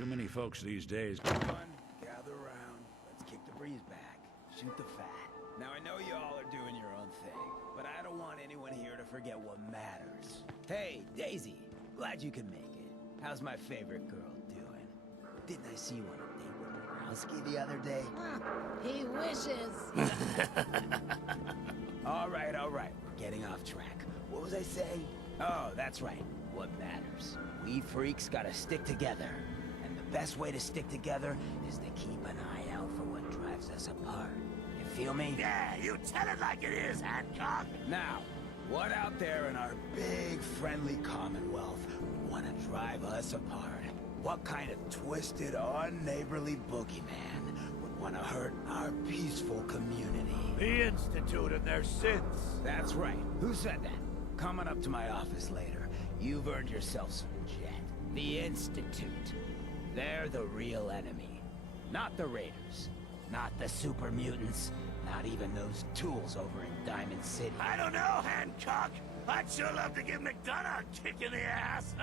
Too many folks these days. Come on, gather around. Let's kick the breeze back. Shoot the fat. Now, I know you all are doing your own thing, but I don't want anyone here to forget what matters. Hey, Daisy. Glad you could make it. How's my favorite girl doing? Didn't I see you on a date with Borowski the other day? He wishes. All right. We're getting off track. What was I saying? Oh, that's right. What matters. We freaks gotta stick together. And the best way to stick together is to keep an eye out for what drives us apart. You feel me? Yeah, you tell it like it is, Hancock. Now, what out there in our big, friendly Commonwealth would want to drive us apart? What kind of twisted, unneighborly boogeyman would want to hurt our peaceful community? The Institute and their sins. That's right. Who said that? Coming up to my office later, you've earned yourself some jet. The Institute. They're the real enemy. Not the Raiders. Not the super mutants. Not even those tools over in Diamond City. I don't know, Hancock. I'd sure love to give McDonough a kick in the ass.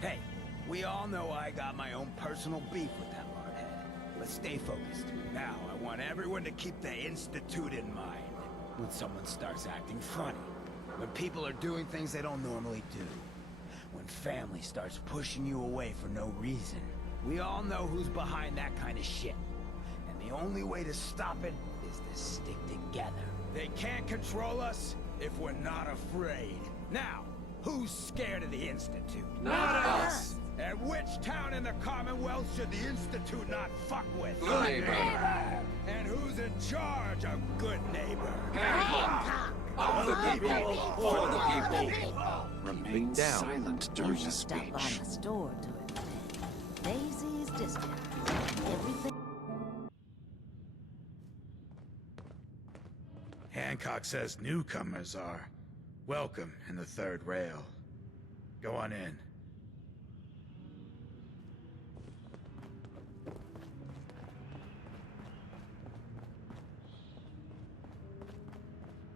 Hey, we all know I got my own personal beef with that hardhead. Let's stay focused. Now, I want everyone to keep the Institute in mind. When someone starts acting funny. When people are doing things they don't normally do. When family starts pushing you away for no reason. We all know who's behind that kind of shit. And the only way to stop it is to stick together. They can't control us if we're not afraid. Now, who's scared of the Institute? Not us! And which town in the Commonwealth should the Institute not fuck with? Goodneighbor! And who's in charge of Goodneighbor? Hancock! Of the people, for the people. Remain silent during the Stop by speech. the store to it. Daisy's discount. Everything. Hancock says newcomers are welcome in the third rail. Go on in.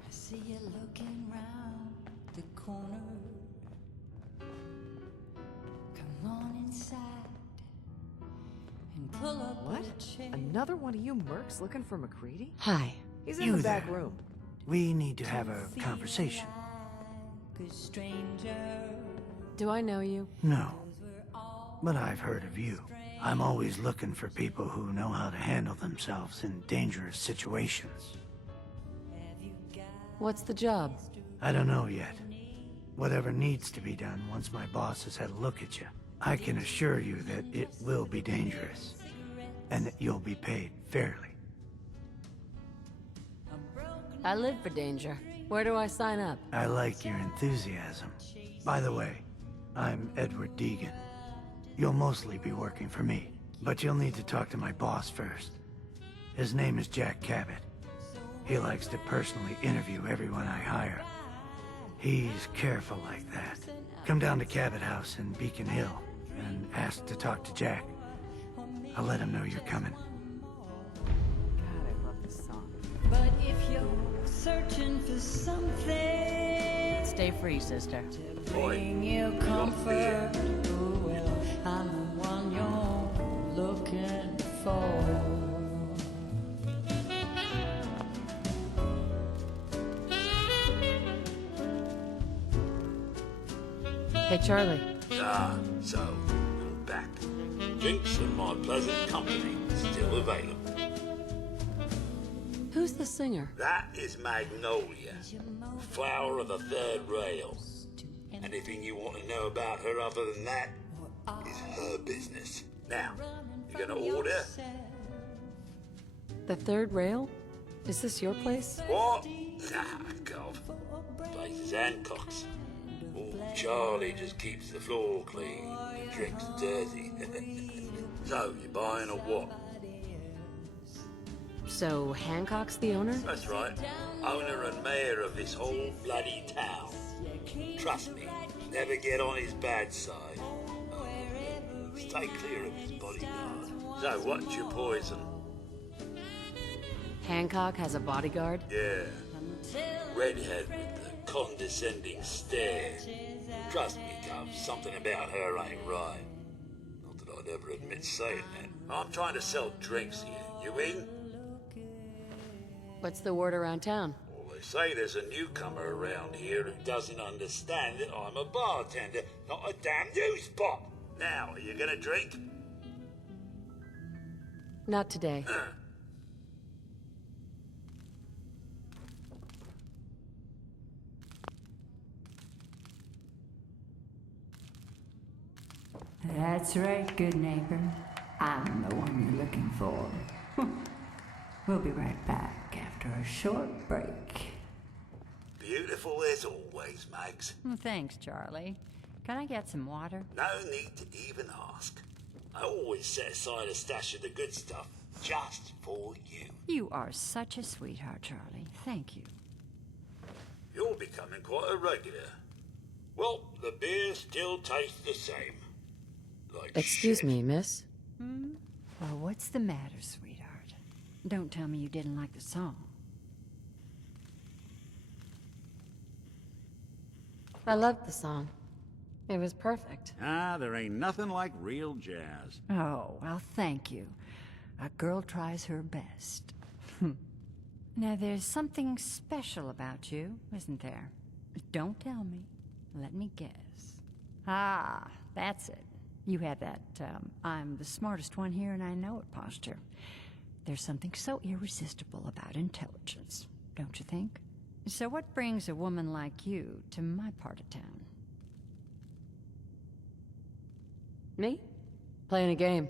I see you looking round the corner. Come on inside and pull up What? a chair. Another one of you mercs looking for McCready? Hi. He's in You the back there. room. We need to have a conversation. Like a stranger. Do I know you? No, but I've heard of you. I'm always looking for people who know how to handle themselves in dangerous situations. What's the job? I don't know yet. Whatever needs to be done once my boss has had a look at you. I can assure you that it will be dangerous, and that you'll be paid fairly. I live for danger. Where do I sign up? I like your enthusiasm. By the way, I'm Edward Deegan. You'll mostly be working for me, but you'll need to talk to my boss first. His name is Jack Cabot. He likes to personally interview everyone I hire. He's careful like that. Come down to Cabot House in Beacon Hill and ask to talk to Jack. I'll let him know you're coming. God, I love this song. But if you're searching for something Stay free, sister. to bring you comfort, oh well, I'm the one you're looking for. Hey, Charlie. Ah, so, I'm back. Drinks and my pleasant company still available. Who's the singer? That is Magnolia, flower of the third rail. Anything you want to know about her other than that is her business. Now, you gonna order? The third rail? Is this your place? What? Nah, God. Place is Hancock's. Old Charlie just keeps the floor clean and drinks dirty. So, you buying or what? So, Hancock's the owner? That's right. Owner and mayor of this whole bloody town. Trust me, never get on his bad side. Stay clear of his bodyguard. So, what's your poison? Hancock has a bodyguard? Yeah. Redhead with the condescending stare. Trust me, Cub, something about her ain't right. Not that I'd ever admit saying that. I'm trying to sell drinks here. You in? What's the word around town? Well, they say there's a newcomer around here who doesn't understand that I'm a bartender, not a damn news bot. Now, are you gonna drink? Not today. That's right, Goodneighbor. I'm the one you're looking for. We'll be right back after a short break. Beautiful as always, Mags. Thanks, Charlie. Can I get some water? No need to even ask. I always set aside a stash of the good stuff just for you. You are such a sweetheart, Charlie. Thank you. You're becoming quite a regular. Well, the beer still tastes the same. Like Excuse shit. me, miss. Well, what's the matter, sweetheart? Don't tell me you didn't like the song. I loved the song. It was perfect. Ah, there ain't nothing like real jazz. Oh, well, thank you. A girl tries her best. Now, there's something special about you, isn't there? Don't tell me. Let me guess. Ah, that's it. You had that, I'm the smartest one here and I know it posture. There's something so irresistible about intelligence, don't you think? So what brings a woman like you to my part of town? Me? Playing a game.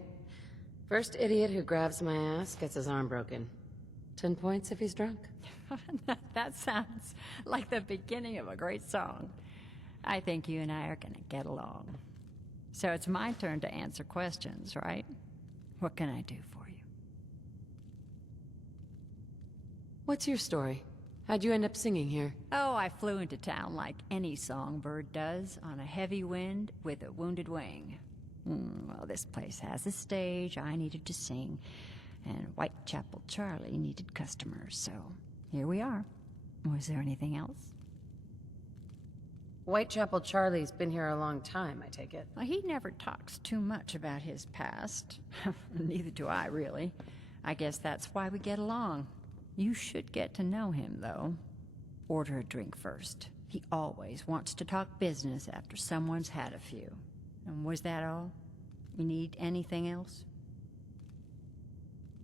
First idiot who grabs my ass gets his arm broken. 10 points if he's drunk. That sounds like the beginning of a great song. I think you and I are gonna get along. So it's my turn to answer questions, right? What can I do for you? What's your story? How'd you end up singing here? Oh, I flew into town like any songbird does, on a heavy wind with a wounded wing. Well, this place has a stage, I needed to sing, and Whitechapel Charlie needed customers, so here we are. Was there anything else? Whitechapel Charlie's been here a long time, I take it. Well, he never talks too much about his past. Neither do I, really. I guess that's why we get along. You should get to know him, though. Order a drink first. He always wants to talk business after someone's had a few. And was that all? You need anything else?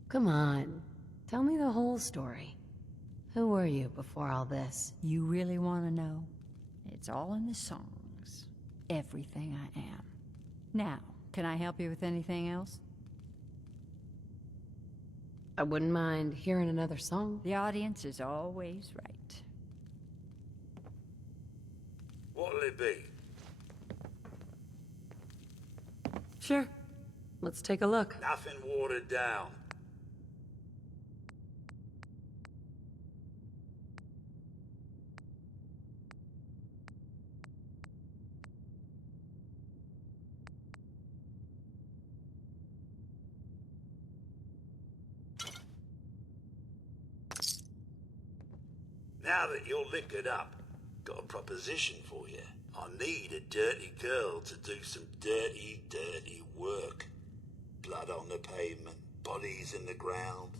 Come on. Tell me the whole story. Who were you before all this? You really want to know? It's all in the songs. Everything I am. Now, can I help you with anything else? I wouldn't mind hearing another song. The audience is always right. What'll it be? Sure. Let's take a look. Nothing watered down. Now that you're liquored up, got a proposition for you. I need a dirty girl to do some dirty, dirty work. Blood on the pavement, bodies in the ground,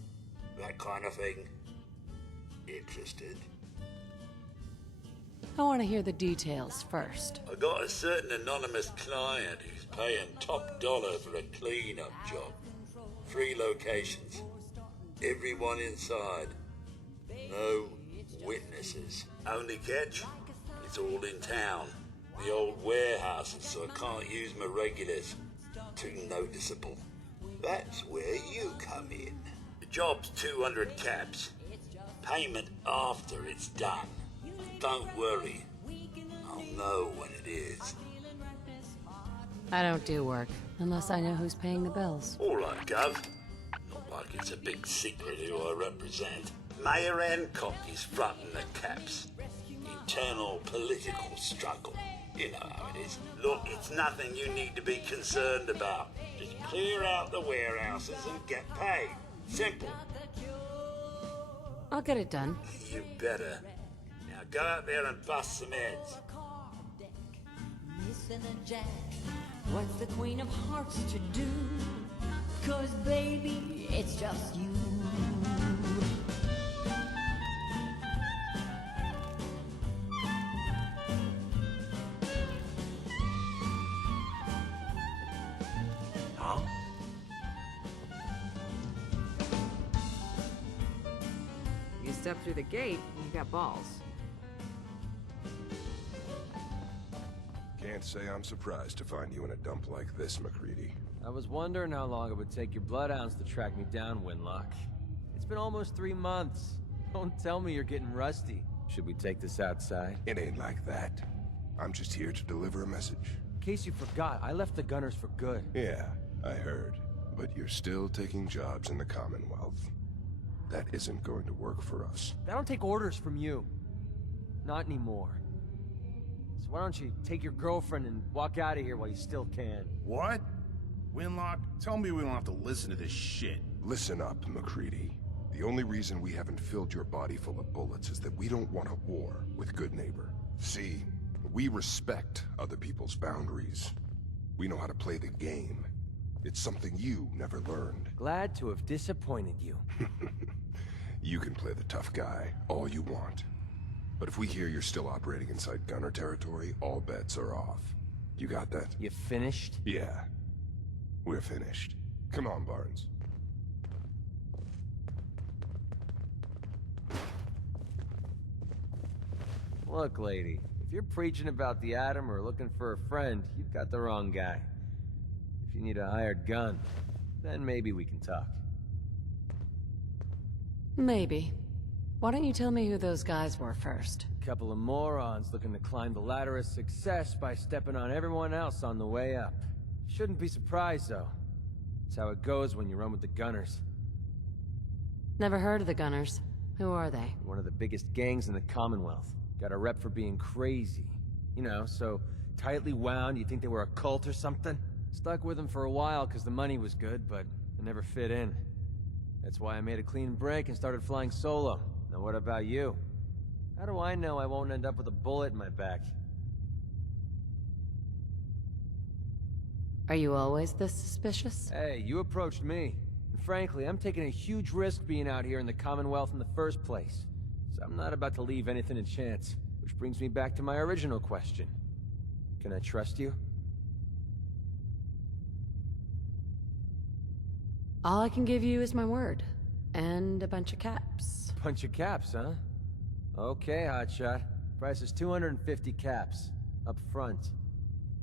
that kind of thing. Interested? I want to hear the details first. I got a certain anonymous client who's paying top dollar for a clean-up job. 3 locations. Everyone inside. No witnesses. Only catch? It's all in town. The old warehouses, so I can't use my regulars. Too noticeable. That's where you come in. The job's 200 caps. Payment after it's done. Don't worry. I'll know when it is. I don't do work, unless I know who's paying the bills. All right, Gov. Not like it's a big secret who I represent. Mayor Hancock is fronting the caps. Internal political struggle. You know how it is. Look, it's nothing you need to be concerned about. Just clear out the warehouses and get paid. Simple. I'll get it done. You better. Now go out there and bust some heads. Missing a jack. What's the Queen of Hearts to do? 'cause baby, it's just you. Huh? You step through the gate, and you got balls. Can't say I'm surprised to find you in a dump like this, McCready. I was wondering how long it would take your bloodhounds to track me down, Winlock. It's been almost 3 months. Don't tell me you're getting rusty. Should we take this outside? It ain't like that. I'm just here to deliver a message. In case you forgot, I left the Gunners for good. Yeah, I heard. But you're still taking jobs in the Commonwealth. That isn't going to work for us. I don't take orders from you. Not anymore. So why don't you take your girlfriend and walk out of here while you still can? What? Winlock, tell me we don't have to listen to this shit. Listen up, McCready. The only reason we haven't filled your body full of bullets is that we don't want a war with Goodneighbor. See, we respect other people's boundaries. We know how to play the game. It's something you never learned. Glad to have disappointed you. You can play the tough guy all you want. But if we hear you're still operating inside Gunner territory, all bets are off. You got that? You finished? Yeah. We're finished. Come on, Barnes. Look, lady, if you're preaching about the atom or looking for a friend, you've got the wrong guy. If you need a hired gun, then maybe we can talk. Maybe. Why don't you tell me who those guys were first? A couple of morons looking to climb the ladder of success by stepping on everyone else on the way up. Shouldn't be surprised, though. It's how it goes when you run with the Gunners. Never heard of the Gunners. Who are they? One of the biggest gangs in the Commonwealth. Got a rep for being crazy. You know, so tightly wound, you think they were a cult or something? Stuck with them for a while because the money was good, but it never fit in. That's why I made a clean break and started flying solo. Now what about you? How do I know I won't end up with a bullet in my back? Are you always this suspicious? Hey, you approached me. And frankly, I'm taking a huge risk being out here in the Commonwealth in the first place. So I'm not about to leave anything to chance. Which brings me back to my original question. Can I trust you? All I can give you is my word. And a bunch of caps. Bunch of caps, huh? Okay, hotshot. Price is 250 caps. Up front.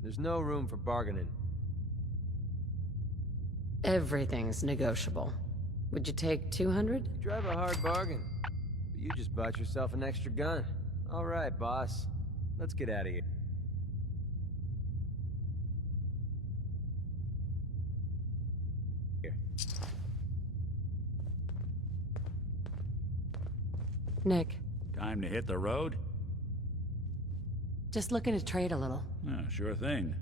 There's no room for bargaining. Everything's negotiable. Would you take 200? You drive a hard bargain. But you just bought yourself an extra gun. All right, boss. Let's get out of here. Nick, Time to hit the road? just looking to trade a little. Sure thing.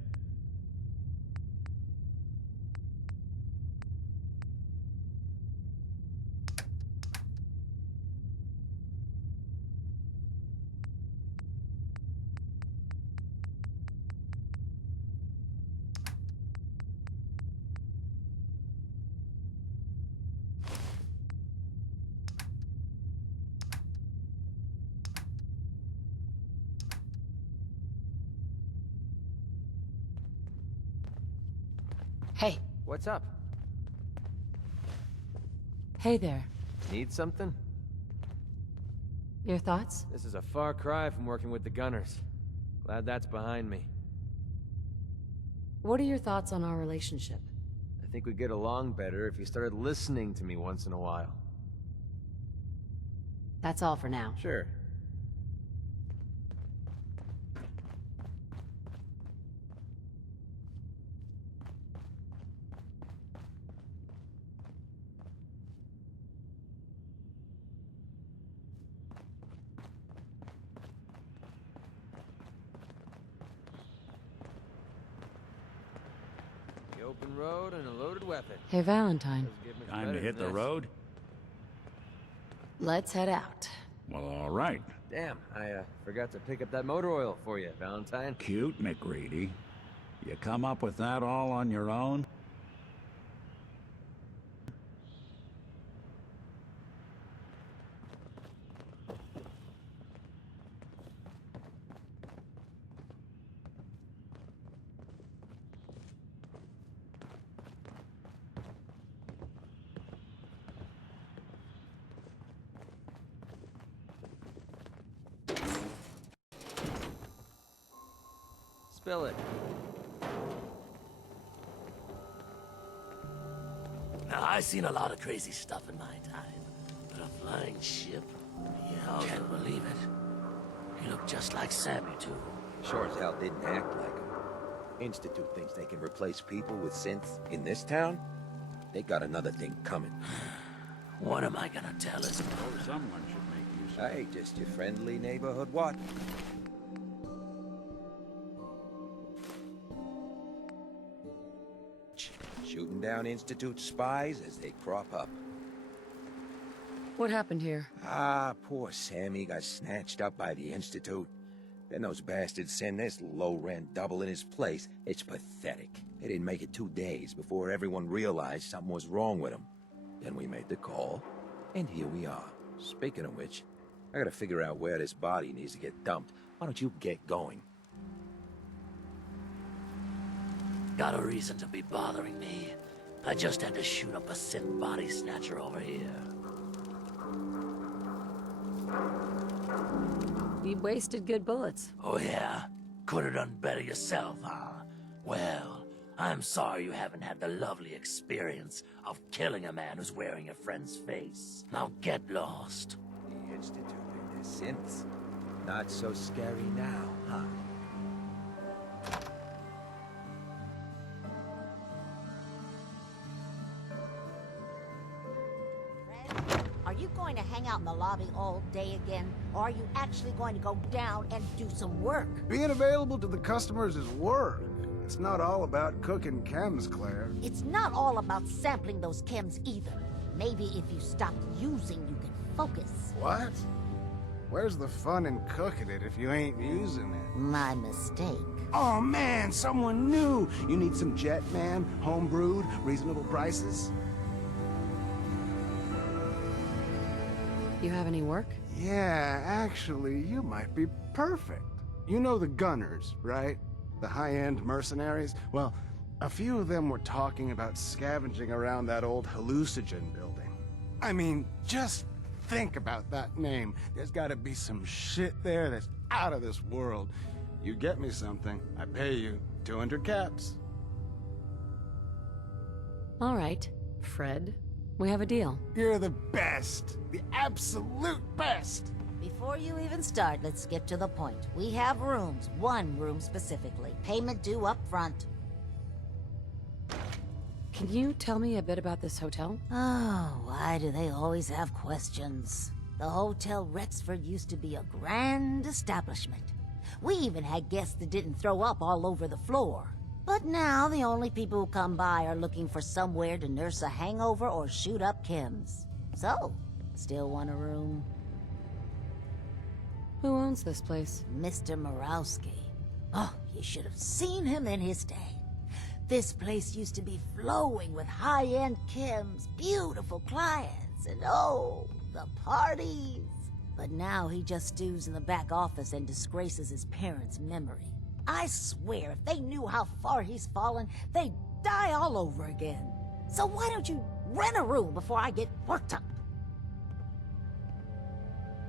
Hey. What's up? Hey there. Need something? Your thoughts? This is a far cry from working with the Gunners. Glad that's behind me. What are your thoughts on our relationship? I think we'd get along better if you started listening to me once in a while. That's all for now. Sure. The open road and a loaded weapon. Hey, Valentine. Doesn't get much Time better to hit than the this. road? Let's head out. Well, all right. Damn, I forgot to pick up that motor oil for you, Valentine. Cute, McReady. You come up with that all on your own? Spill it. Now, I've seen a lot of crazy stuff in my time, but a flying ship? Yeah, I can't believe it. He looked just like Sammy, too. Sure as hell didn't act like him. Institute thinks they can replace people with synths in this town? They got another thing coming. What am I gonna tell his Oh, someone should make use of it. Hey, just your friendly neighborhood what? Shooting down Institute spies as they crop up. What happened here? Ah, poor Sammy got snatched up by the Institute. Then those bastards send this low-rent double in his place. It's pathetic. They didn't make it 2 days before everyone realized something was wrong with him. Then we made the call, and here we are. Speaking of which, I gotta figure out where this body needs to get dumped. Why don't you get going? Got a reason to be bothering me. I just had to shoot up a synth body snatcher over here. You wasted good bullets. Oh yeah? Could have done better yourself, huh? Well, I'm sorry you haven't had the lovely experience of killing a man who's wearing a friend's face. Now get lost. The Institute and their synths. Not so scary now, huh? Are you going to hang out in the lobby all day again? Or are you actually going to go down and do some work? Being available to the customers is work. It's not all about cooking chems, Claire. It's not all about sampling those chems either. Maybe if you stopped using, you can focus. What? Where's the fun in cooking it if you ain't using it? My mistake. Oh man, someone new! You need some Jet Man, home-brewed, reasonable prices? You have any work? Yeah, actually, you might be perfect. You know the Gunners, right? The high-end mercenaries? Well, a few of them were talking about scavenging around that old hallucinogen building. I mean, just think about that name. There's gotta be some shit there that's out of this world. You get me something, I pay you 200 caps. All right, Fred. We have a deal. You're the best. The absolute best. Before you even start, let's skip to the point. We have rooms, one room specifically. Payment due up front. Can you tell me a bit about this hotel? Oh, why do they always have questions? The Hotel Rexford used to be a grand establishment. We even had guests that didn't throw up all over the floor. But now the only people who come by are looking for somewhere to nurse a hangover or shoot up chems. So, still want a room? Who owns this place? Mr. Morawski. Oh, you should have seen him in his day. This place used to be flowing with high-end chems, beautiful clients, and oh, the parties. But now he just stews in the back office and disgraces his parents' memory. I swear, if they knew how far he's fallen, they'd die all over again. So why don't you rent a room before I get worked up?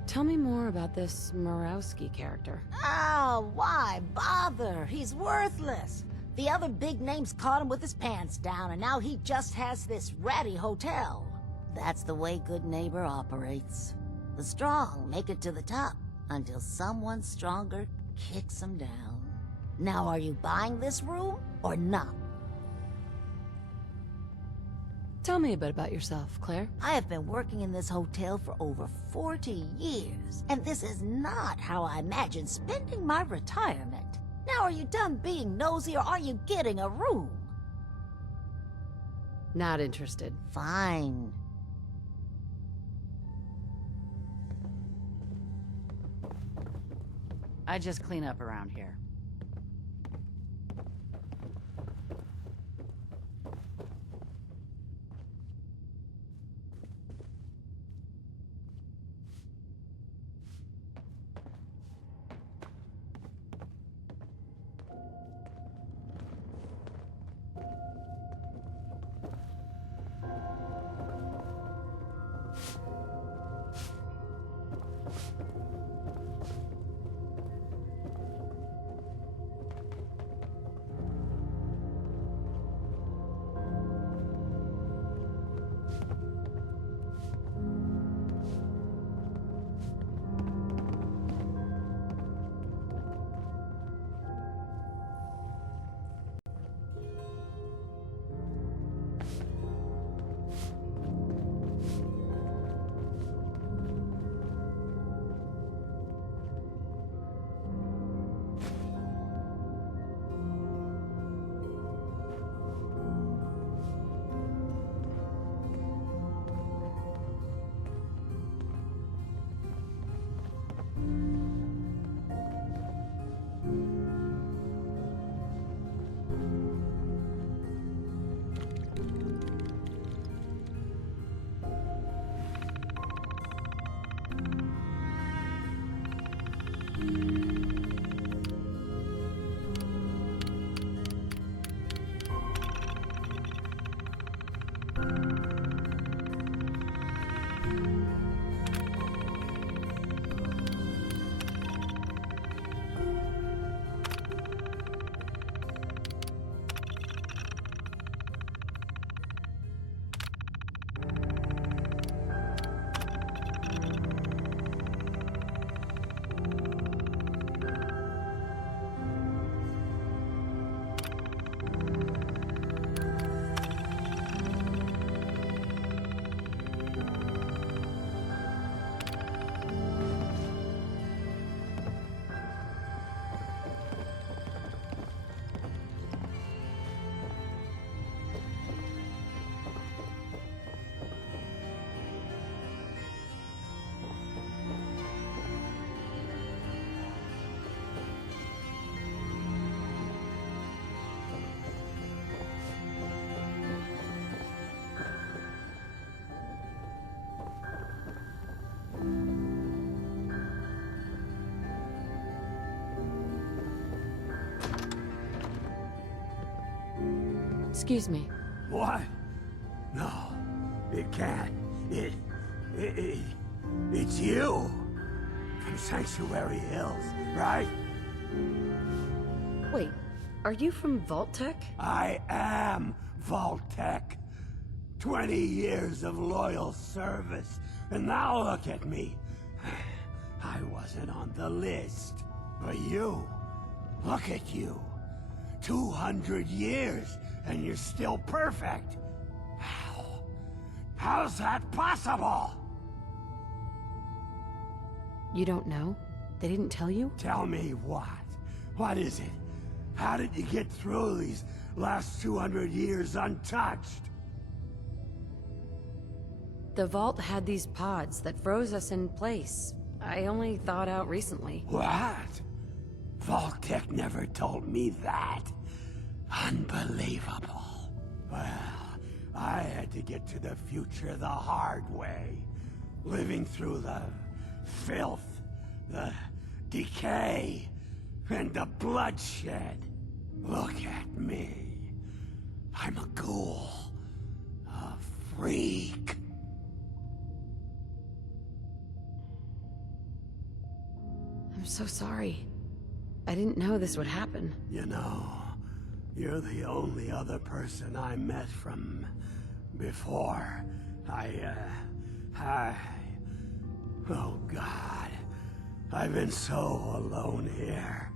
Tell me more about this Morawski character. Oh, why bother? He's worthless. The other big names caught him with his pants down, and now he just has this ratty hotel. That's the way Goodneighbor operates. The strong make it to the top, until someone stronger kicks them down. Now, are you buying this room, or not? Tell me a bit about yourself, Claire. I have been working in this hotel for over 40 years, and this is not how I imagined spending my retirement. Now, are you done being nosy, or are you getting a room? Not interested. Fine. I just clean up around here. Excuse me. What? No, it can't. It's you. From Sanctuary Hills, right? Wait, are you from Vault-Tec? I am Vault-Tec. 20 years of loyal service, and now look at me. I wasn't on the list. But you, look at you. 200 years, and you're still perfect. How's that possible? You don't know? They didn't tell you? Tell me what? What is it? How did you get through these last 200 years untouched? The Vault had these pods that froze us in place. I only thawed out recently. What? Vault-Tec never told me that. Unbelievable. Well, I had to get to the future the hard way. Living through the filth, the decay, and the bloodshed. Look at me. I'm a ghoul. A freak. I'm so sorry. I didn't know this would happen. You know, you're the only other person I met from before. Oh God. I've been so alone here.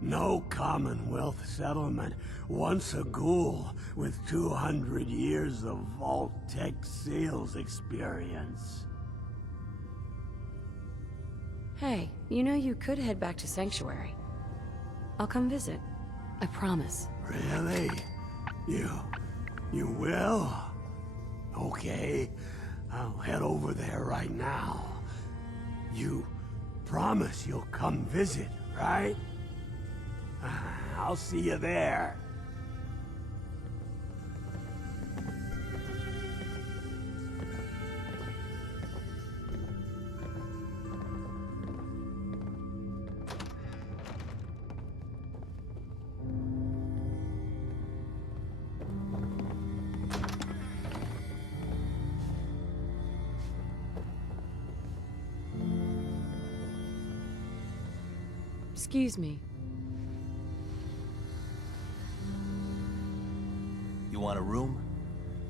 No Commonwealth settlement. Once a ghoul with 200 years of Vault-Tec sales experience. Hey, you know you could head back to Sanctuary. I'll come visit. I promise. Really? You will? Okay, I'll head over there right now. You promise you'll come visit, right? I'll see you there. Excuse me. You want a room?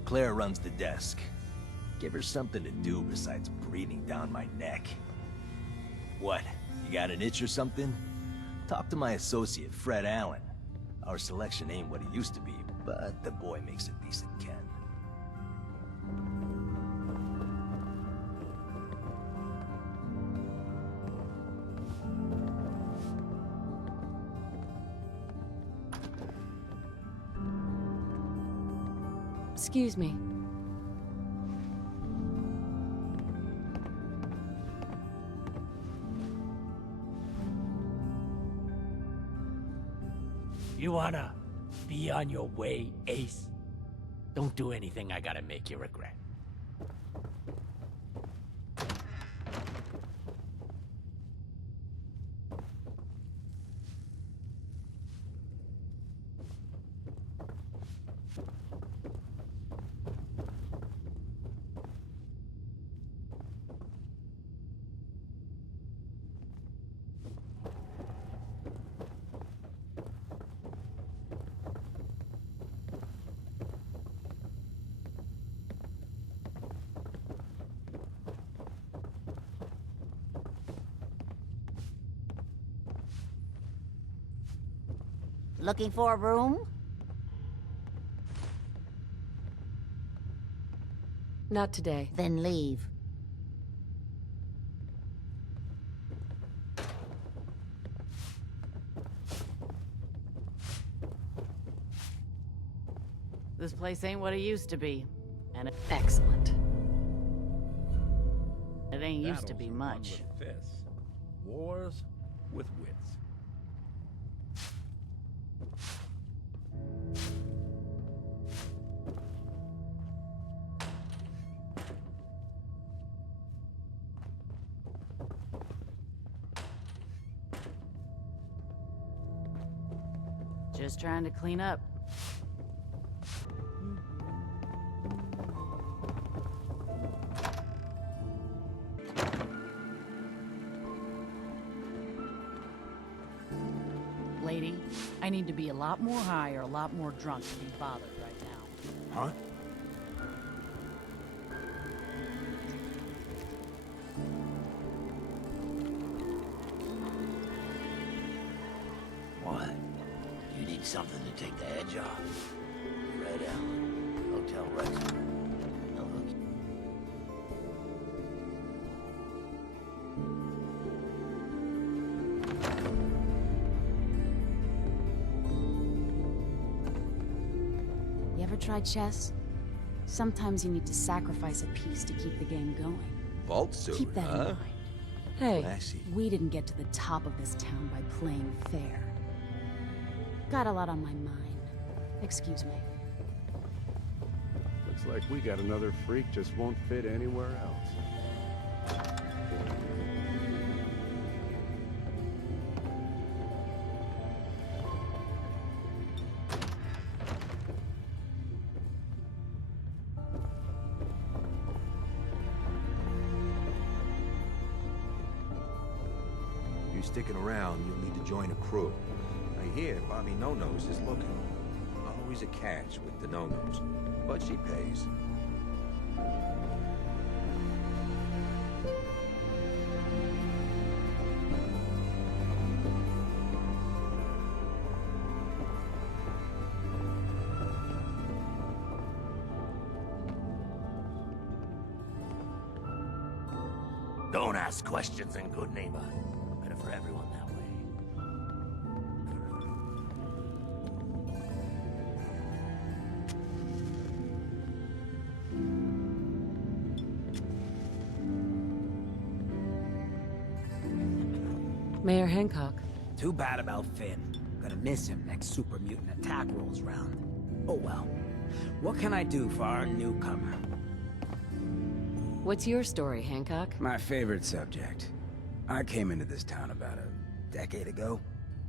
Claire runs the desk. Give her something to do besides breathing down my neck. What? You got an itch or something? Talk to my associate, Fred Allen. Our selection ain't what it used to be, but the boy makes a decent Ken. Excuse me. You wanna be on your way, Ace? Don't do anything I gotta make you regret. Looking for a room? Not today. Then leave. This place ain't what it used to be. And Excellent. it ain't used to be much. Wars with wits. Just trying to clean up. I need to be a lot more high or a lot more drunk to be bothered right now. Huh? What? You need something to take the edge off? Red Allen, Hotel Rex. No hook. You ever tried chess? Sometimes you need to sacrifice a piece to keep the game going. Vault suit, Keep that in huh? mind. Hey, Classy. we didn't get to the top of this town by playing fair. Got a lot on my mind. Excuse me. Looks like we got another freak just won't fit anywhere else. You sticking around, you'll need to join a crew. I hear Bobby No-Nose is looking. Always a catch with the No-Nose, but she pays. Don't ask questions in Goodneighbor. Better for everyone that way. Mayor Hancock. Too bad about Finn. Gonna miss him next super mutant attack rolls round. Oh well. What can I do for our newcomer? What's your story, Hancock? My favorite subject. I came into this town about a decade ago.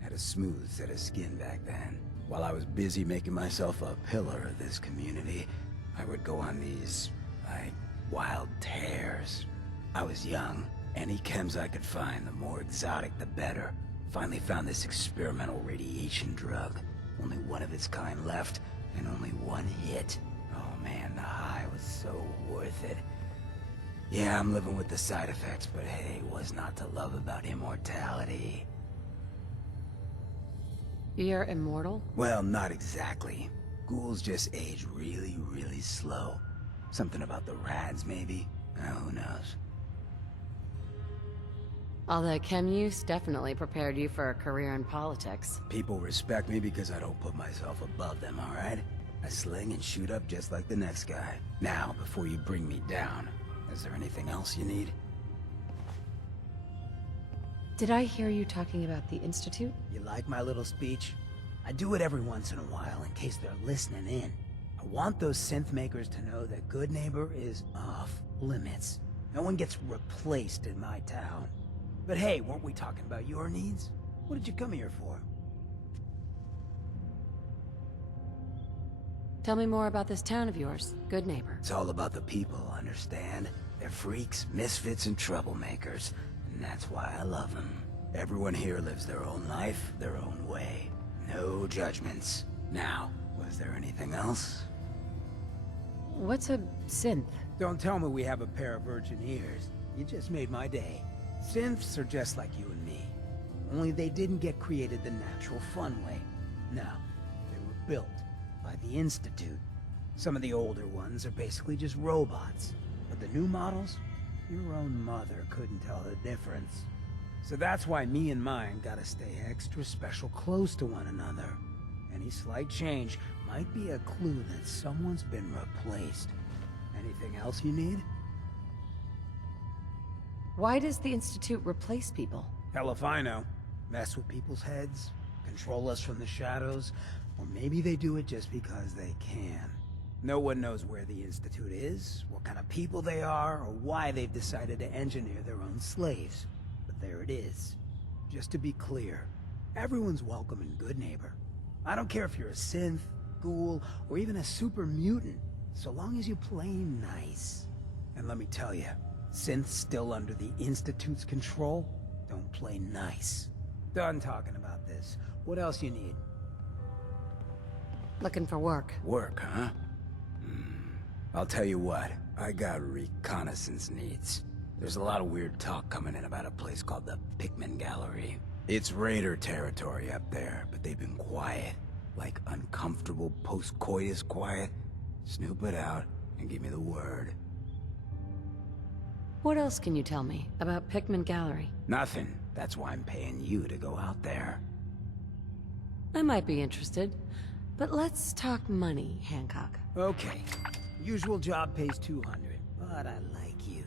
Had a smooth set of skin back then. While I was busy making myself a pillar of this community, I would go on these, wild tears. I was young. Any chems I could find, the more exotic the better. Finally found this experimental radiation drug. Only one of its kind left, and only one hit. Oh man, the high was so worth it. Yeah, I'm living with the side effects, but hey, what's not to love about immortality? You're immortal? Well, not exactly. Ghouls just age really, really slow. Something about the rads, maybe? Who knows? All that chem use definitely prepared you for a career in politics. People respect me because I don't put myself above them, alright? I sling and shoot up just like the next guy. Now, before you bring me down, is there anything else you need? Did I hear you talking about the Institute? You like my little speech? I do it every once in a while in case they're listening in. I want those synth makers to know that Goodneighbor is off limits. No one gets replaced in my town. But hey, weren't we talking about your needs? What did you come here for? Tell me more about this town of yours, Goodneighbor. It's all about the people, understand? They're freaks, misfits, and troublemakers. And that's why I love them. Everyone here lives their own life, their own way. No judgments. Now, was there anything else? What's a synth? Don't tell me we have a pair of virgin ears. You just made my day. Synths are just like you and me. Only they didn't get created the natural fun way. No, they were built by the Institute. Some of the older ones are basically just robots. But the new models, your own mother couldn't tell the difference. So that's why me and mine gotta stay extra special close to one another. Any slight change might be a clue that someone's been replaced. Anything else you need? Why does the Institute replace people? Hell if I know. Mess with people's heads, control us from the shadows, or maybe they do it just because they can. No one knows where the Institute is, what kind of people they are, or why they've decided to engineer their own slaves. But there it is. Just to be clear, everyone's welcome in Goodneighbor. I don't care if you're a synth, ghoul, or even a super mutant, so long as you play nice. And let me tell you, synths still under the Institute's control don't play nice. Done talking about this. What else you need? Looking for work. Work, huh? I'll tell you what, I got reconnaissance needs. There's a lot of weird talk coming in about a place called the Pickman Gallery. It's raider territory up there, but they've been quiet. Like uncomfortable post-coitus quiet. Snoop it out and give me the word. What else can you tell me about Pickman Gallery? Nothing. That's why I'm paying you to go out there. I might be interested, but let's talk money, Hancock. Okay. Usual job pays 200, but I like you.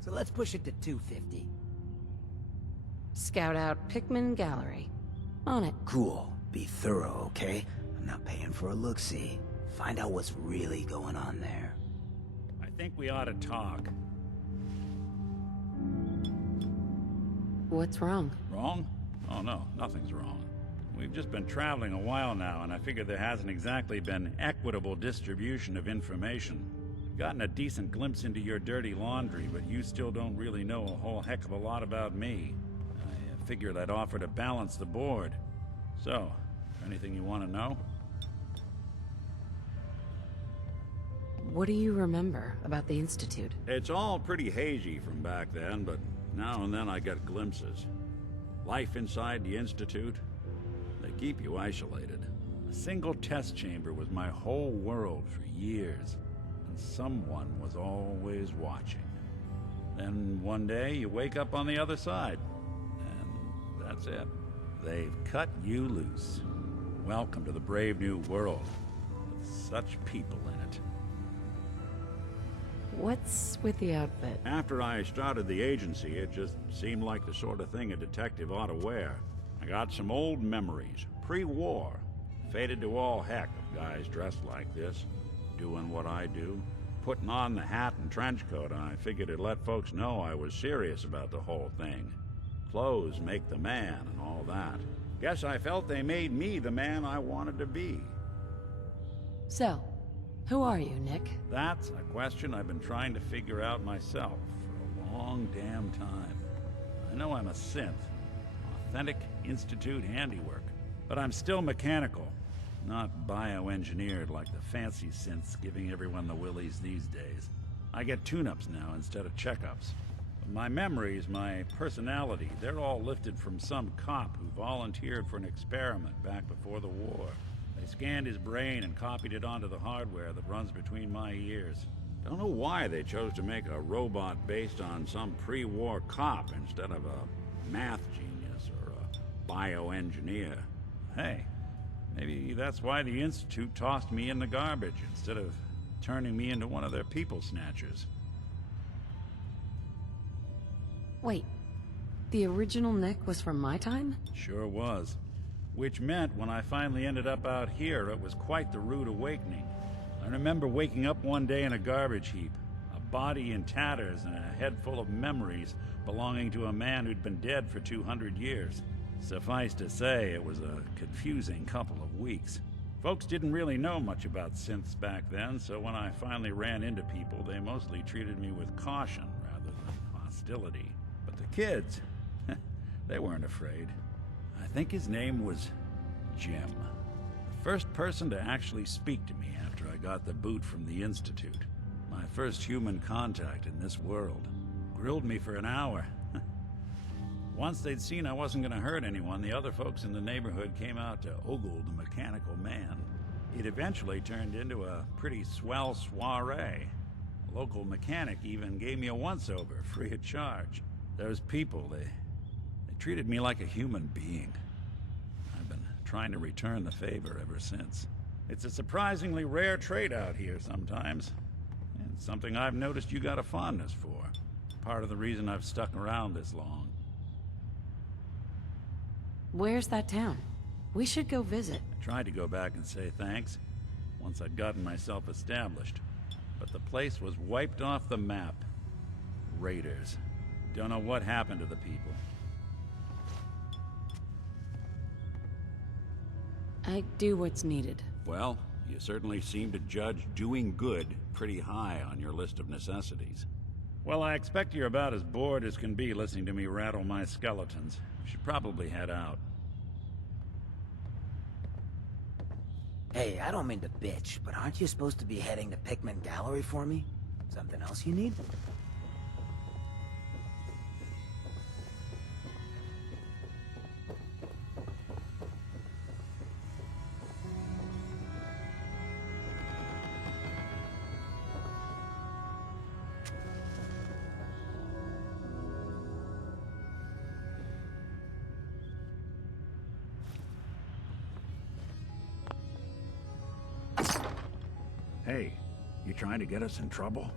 So let's push it to 250. Scout out Pickman Gallery. On it. Cool. Be thorough, okay? I'm not paying for a look-see. Find out what's really going on there. I think we ought to talk. What's wrong? Wrong? Oh no, nothing's wrong. We've just been traveling a while now, and I figure there hasn't exactly been equitable distribution of information. I've gotten a decent glimpse into your dirty laundry, but you still don't really know a whole heck of a lot about me. I figured I'd offer to balance the board. So, anything you want to know? What do you remember about the Institute? It's all pretty hazy from back then, but now and then I get glimpses. Life inside the Institute, they keep you isolated. A single test chamber was my whole world for years, and someone was always watching. Then one day you wake up on the other side, and that's it. They've cut you loose. Welcome to the brave new world, with such people in it. What's with the outfit? After I started the agency, it just seemed like the sort of thing a detective ought to wear. I got some old memories, pre-war. Faded to all heck of guys dressed like this, doing what I do. Putting on the hat and trench coat, I figured it'd let folks know I was serious about the whole thing. Clothes make the man and all that. Guess I felt they made me the man I wanted to be. So, who are you, Nick? That's a question I've been trying to figure out myself for a long damn time. I know I'm a synth, authentic Institute handiwork, but I'm still mechanical, not bioengineered like the fancy synths giving everyone the willies these days. I get tune-ups now instead of checkups. But my memories, my personality, they're all lifted from some cop who volunteered for an experiment back before the war. They scanned his brain and copied it onto the hardware that runs between my ears. Don't know why they chose to make a robot based on some pre-war cop instead of a math genius or a bioengineer. Hey, maybe that's why the Institute tossed me in the garbage instead of turning me into one of their people snatchers. Wait, the original Nick was from my time? Sure was. Which meant when I finally ended up out here, it was quite the rude awakening. I remember waking up one day in a garbage heap, a body in tatters and a head full of memories belonging to a man who'd been dead for 200 years. Suffice to say, it was a confusing couple of weeks. Folks didn't really know much about synths back then, so when I finally ran into people, they mostly treated me with caution rather than hostility. But the kids, they weren't afraid. I think his name was Jim. The first person to actually speak to me after I got the boot from the Institute. My first human contact in this world. Grilled me for an hour. Once they'd seen I wasn't going to hurt anyone, the other folks in the neighborhood came out to ogle the mechanical man. It eventually turned into a pretty swell soiree. A local mechanic even gave me a once-over, free of charge. Those people, they treated me like a human being. I've been trying to return the favor ever since. It's a surprisingly rare trait out here sometimes. And something I've noticed you got a fondness for. Part of the reason I've stuck around this long. Where's that town? We should go visit. I tried to go back and say thanks, once I'd gotten myself established. But the place was wiped off the map. Raiders. Don't know what happened to the people. I do what's needed. Well, you certainly seem to judge doing good pretty high on your list of necessities. Well, I expect you're about as bored as can be listening to me rattle my skeletons. You should probably head out. Hey, I don't mean to bitch, but aren't you supposed to be heading to Pickman Gallery for me? Something else you need? Hey, you trying to get us in trouble?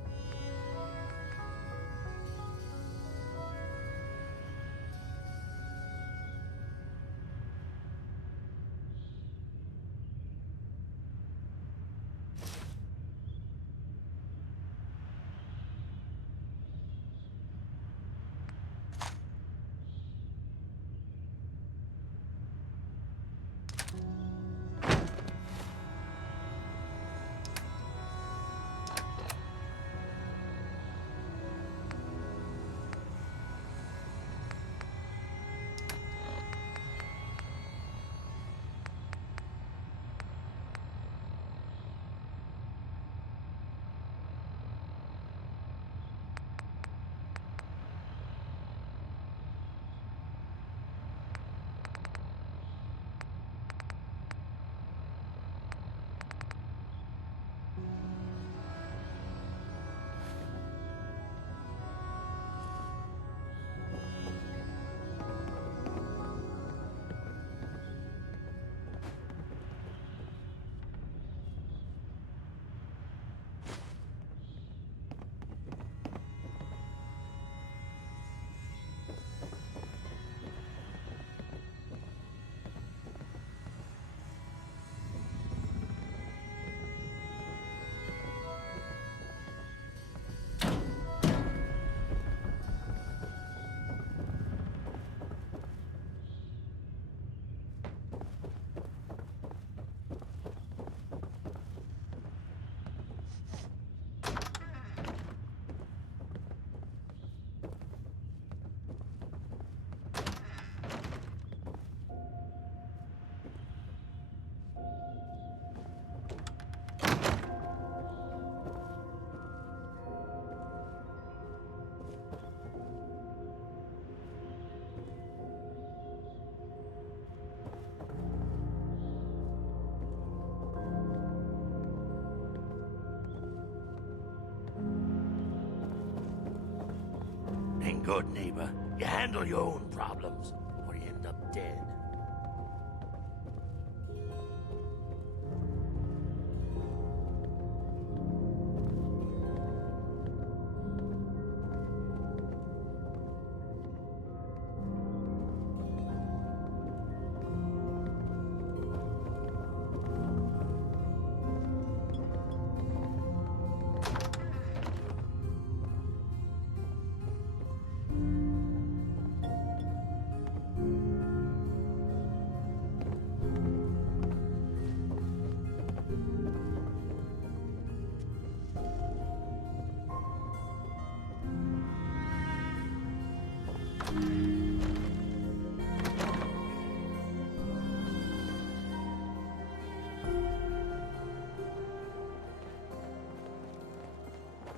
And Goodneighbor, you handle your own problems, or you end up dead.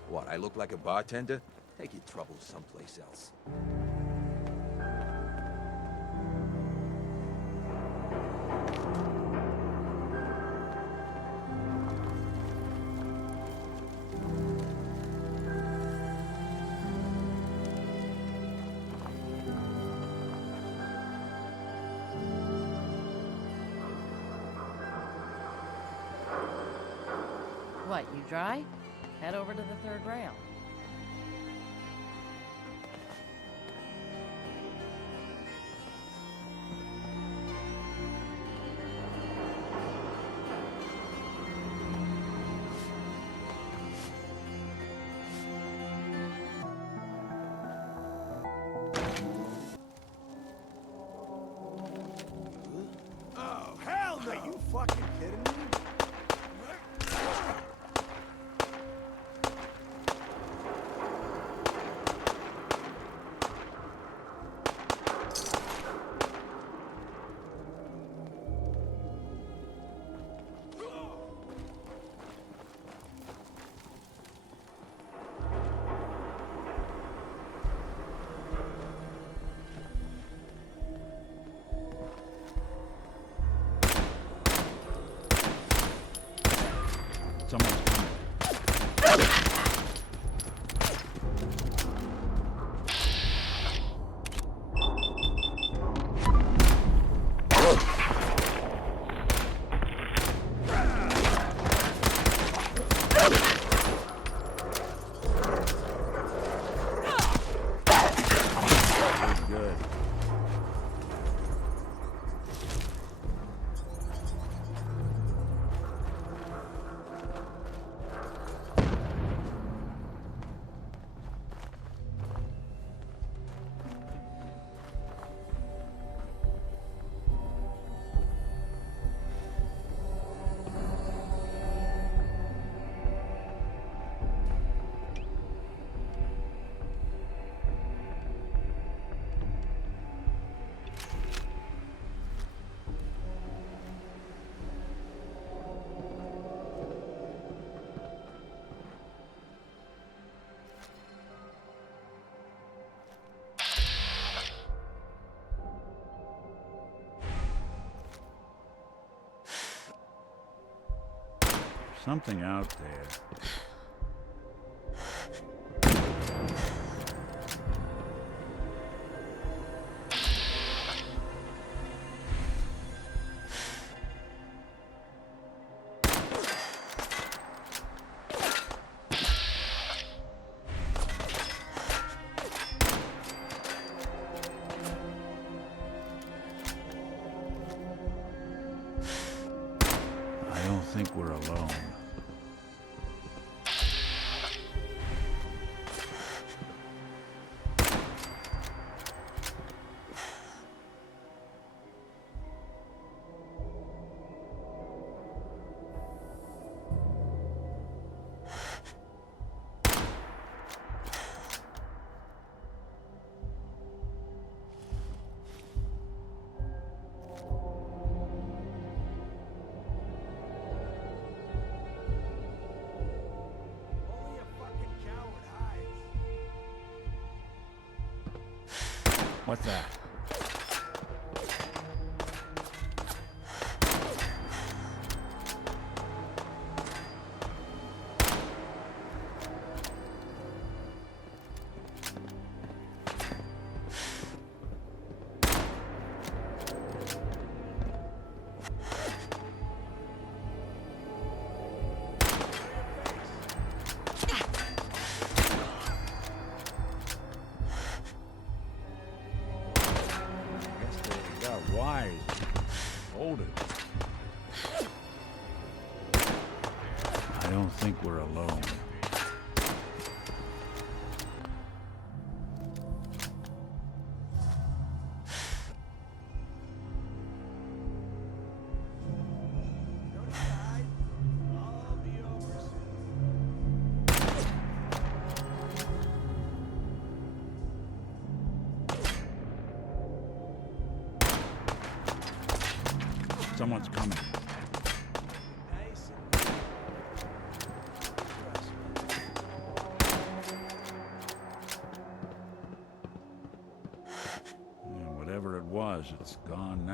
What, I look like a bartender? Take your troubles someplace else. What, you dry? Head over to the third rail. Oh, hell no! Are you fucking kidding me? something out there. I don't think we're alone. What's that? Wise. Hold it. I don't think we're alone. Someone's coming. Yeah, whatever it was, it's gone now.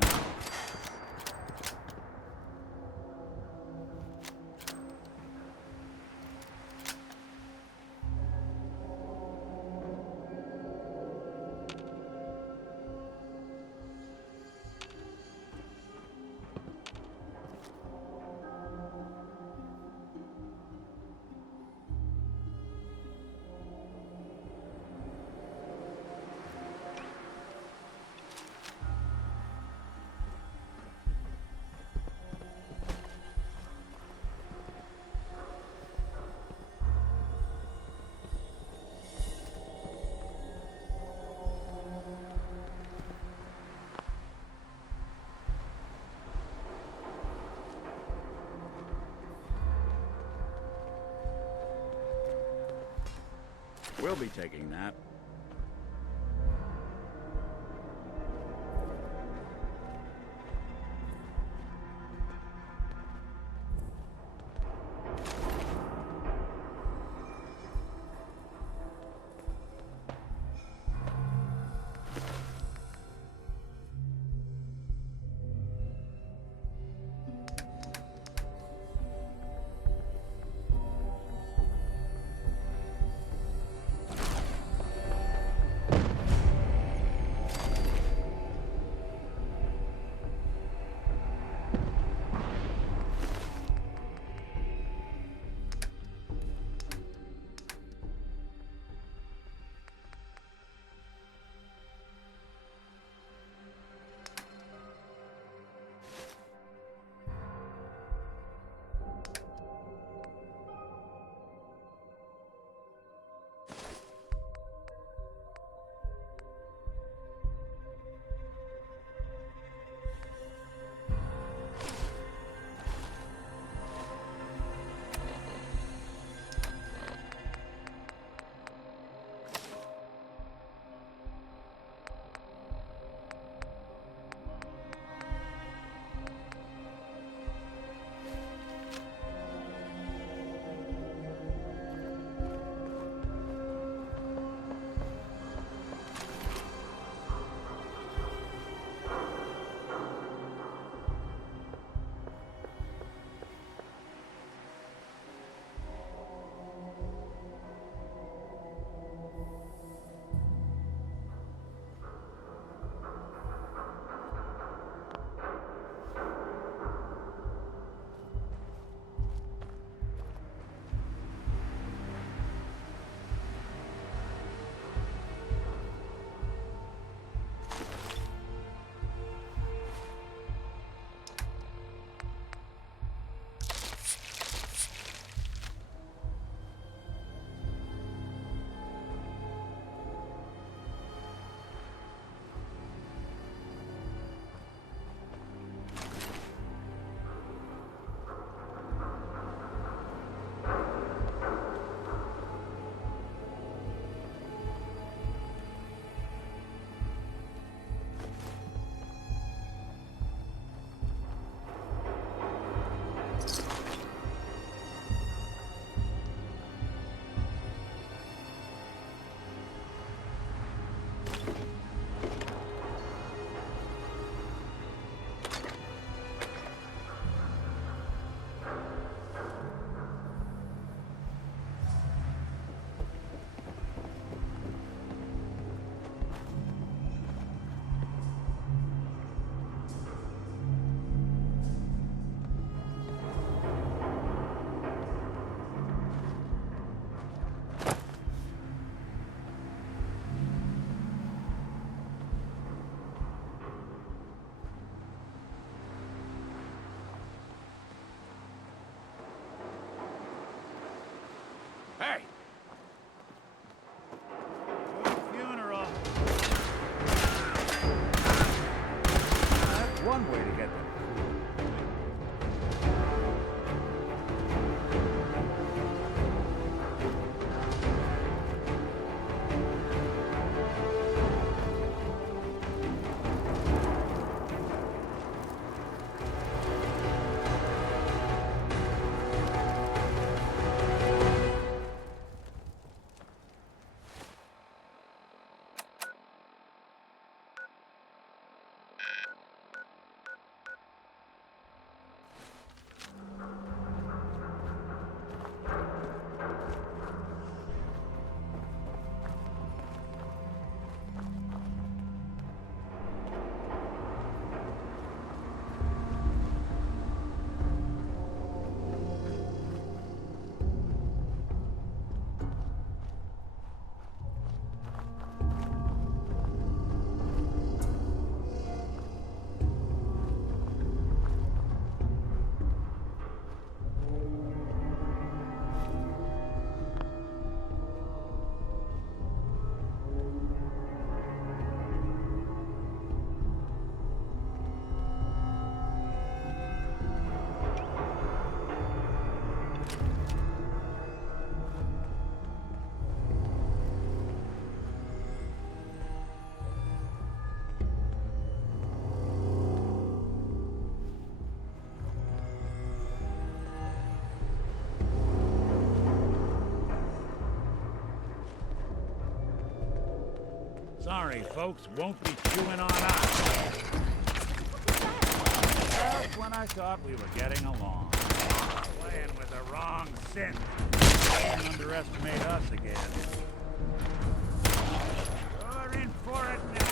We'll be taking that. Sorry, folks, won't be chewing on us. Just when I thought we were getting along. Playing with the wrong synth. Don't underestimate us again. You're in for it now.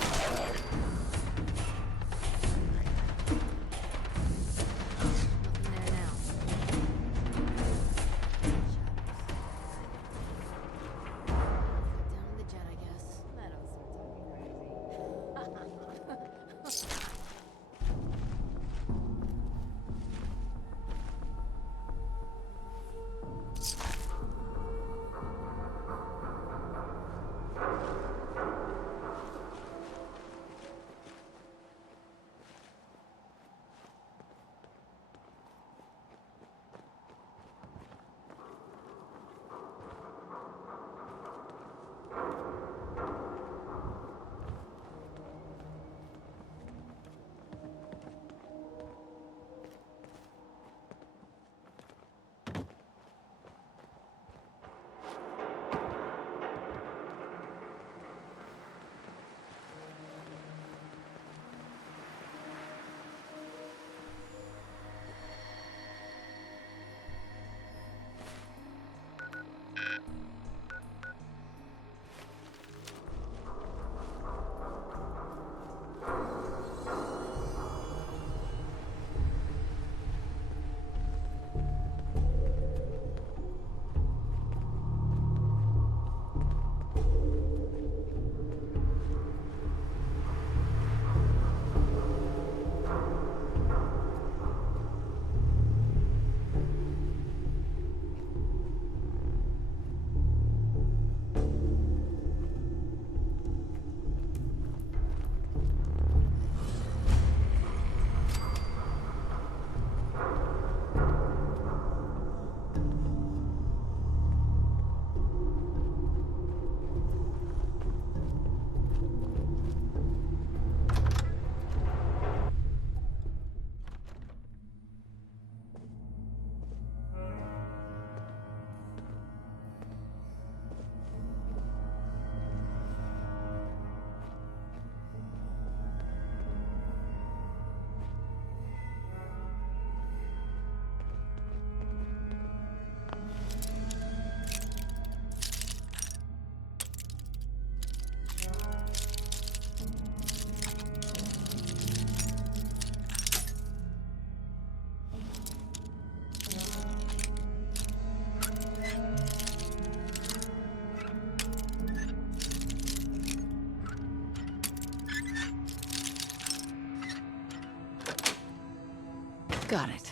Got it.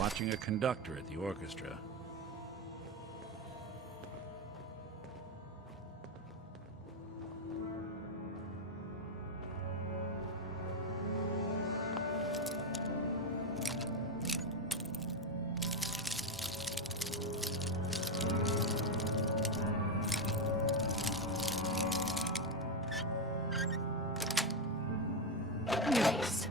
Watching a conductor at the orchestra. Nice.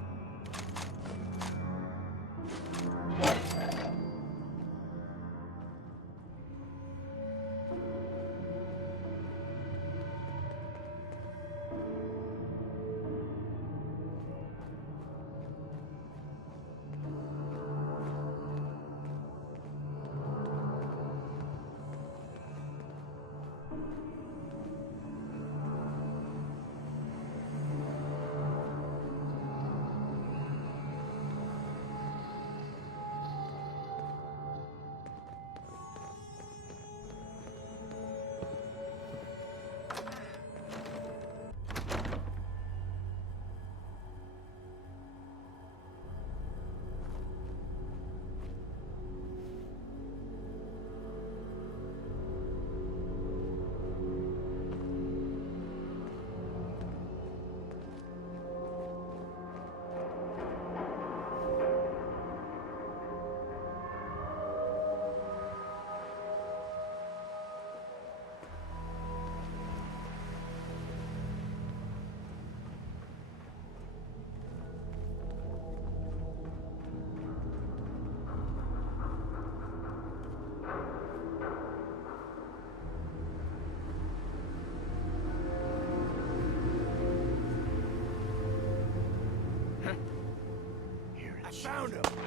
Found him!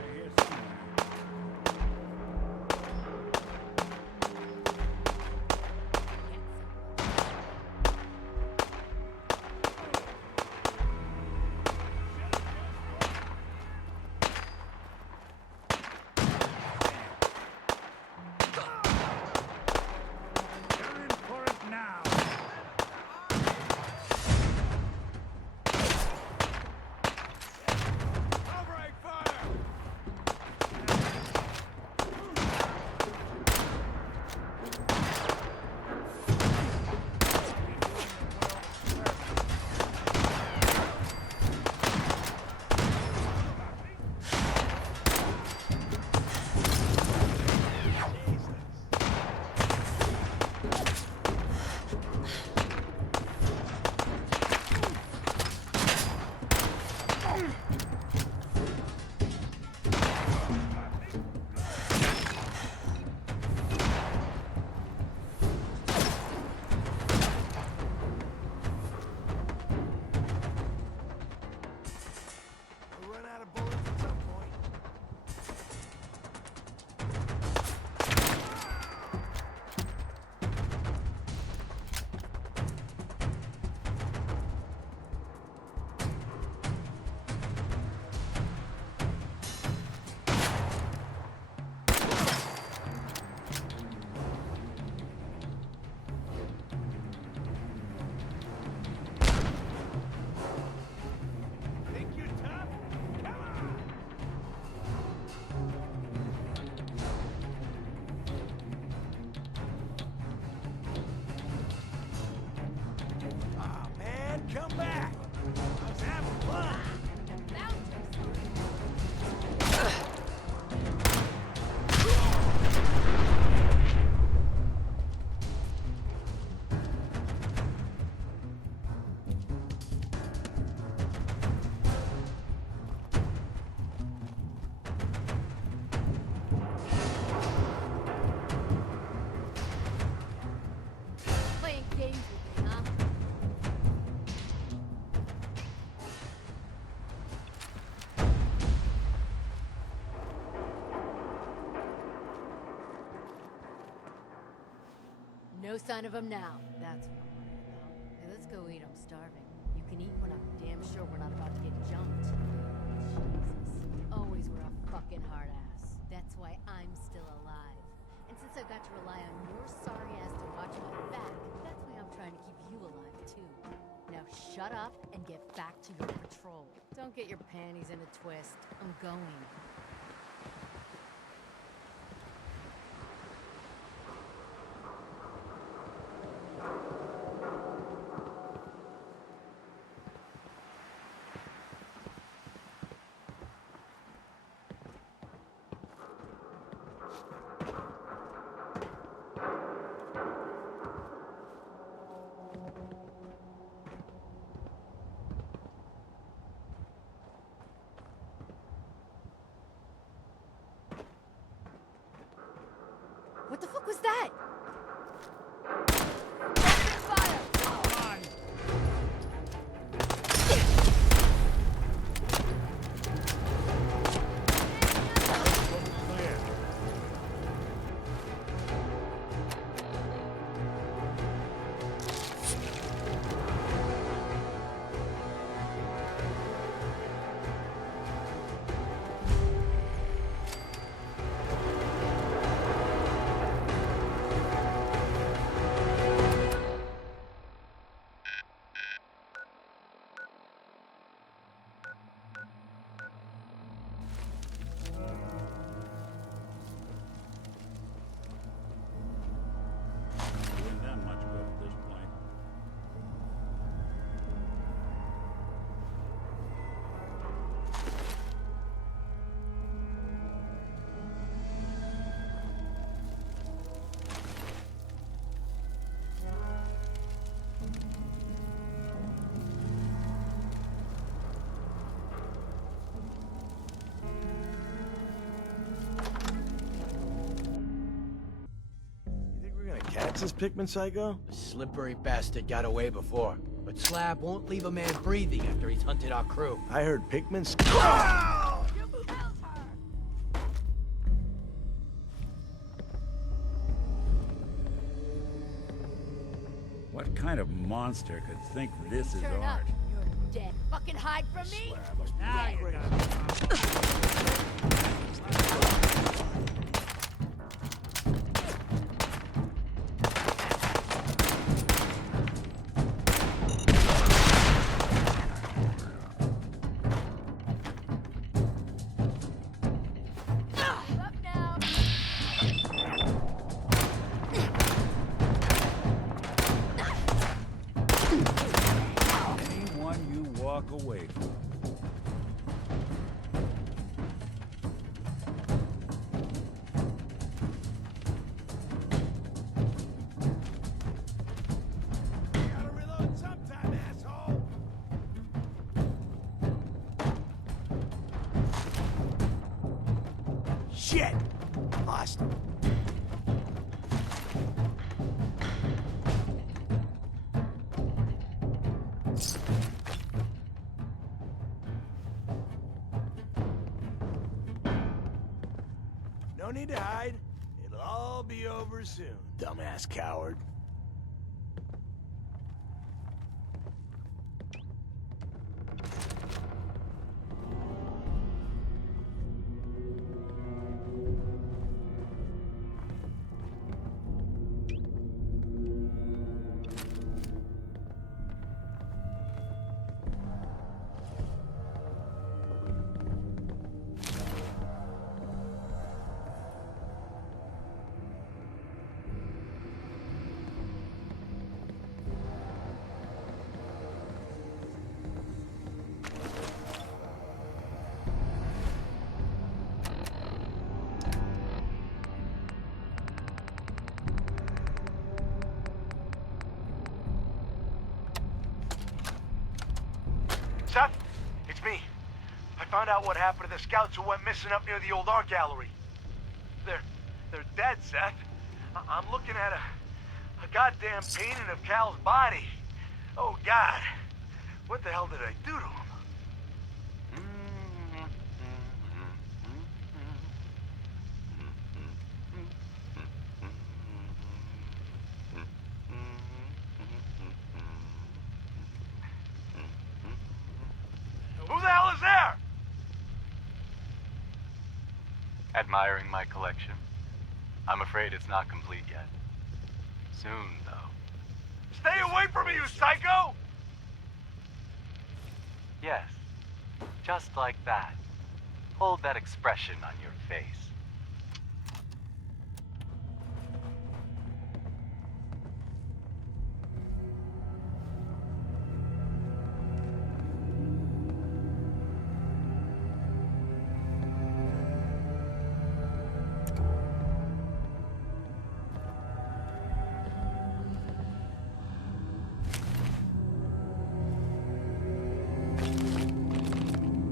Come back! I was having fun! Playing games with me, huh? No sign of him now. That's what I'm worried about. Hey, let's go eat. I'm starving. You can eat when I'm damn sure we're not about to get jumped. Jesus. Always were a fucking hard ass. That's why I'm still alive. And since I've got to rely on your sorry ass to watch my back, that's why I'm trying to keep you alive too. Now shut up and get back to your patrol. Don't get your panties in a twist. I'm going. What the fuck was that? Fire! Come on! Doing that much good at this point. You think we're gonna catch this Pickman psycho? The slippery bastard got away before, but Slab won't leave a man breathing after he's hunted our crew. I heard Pickman's. What kind of monster could think this is Turn art? up. You're dead. Fucking hide from me. Now you Up now. Anyone you walk away from. Gotta reload sometime, asshole! Shit! Lost him. No need to hide. It'll all be over soon. Dumbass coward. Seth, it's me. I found out what happened to the scouts who went missing up near the old art gallery. They're dead, Seth. I'm looking at a goddamn painting of Cal's body. Oh, God. What the hell did I do to him? Who the hell is there? Admiring my collection. I'm afraid it's not complete yet. Soon, though. Stay away from me, you psycho! Yes. Just like that. Hold that expression on your face.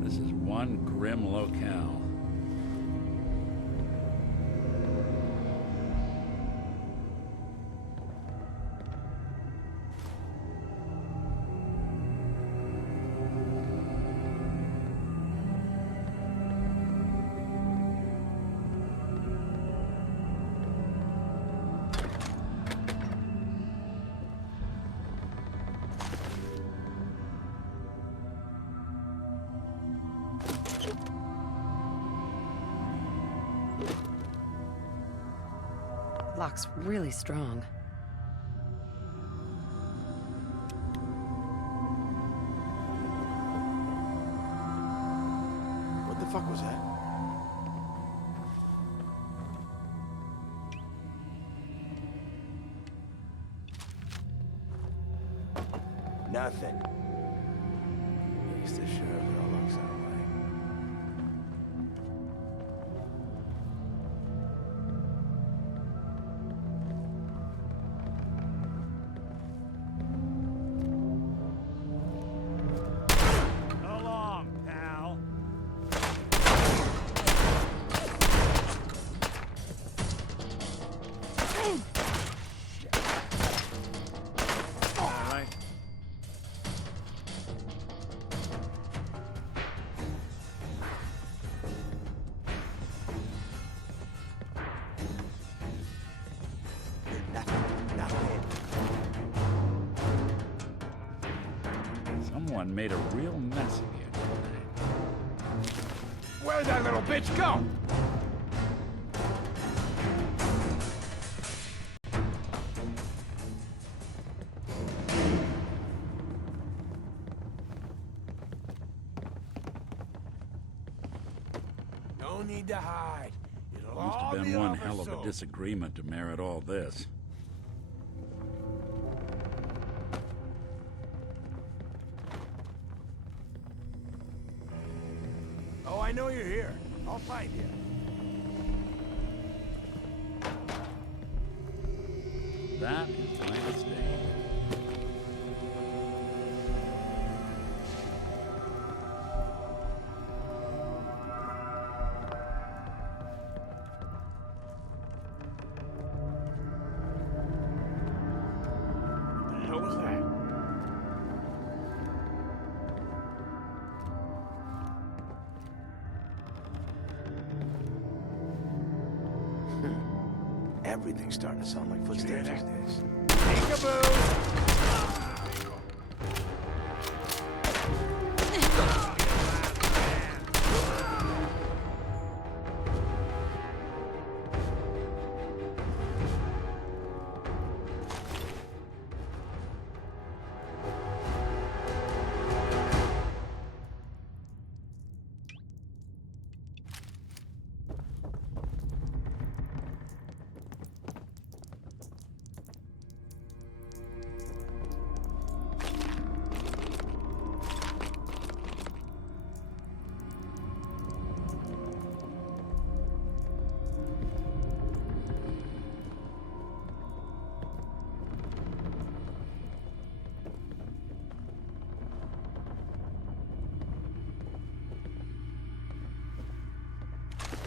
This is one grim locale. Lock's really strong. What the fuck was that? Nothing. At least the sheriff girl looks that way. So long, pal. All right. someone made a real mess of you tonight. Where'd that little bitch go? No need to hide. It'll Must all have be been one over hell of a soon. disagreement to merit all this. Oh, I know you're here. I'll find you. That is Lance Dane. What the hell was that? Everything's starting to sound like footsteps these days. Peekaboo!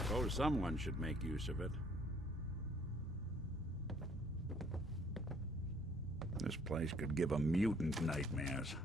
Suppose someone should make use of it. This place could give a mutant nightmares.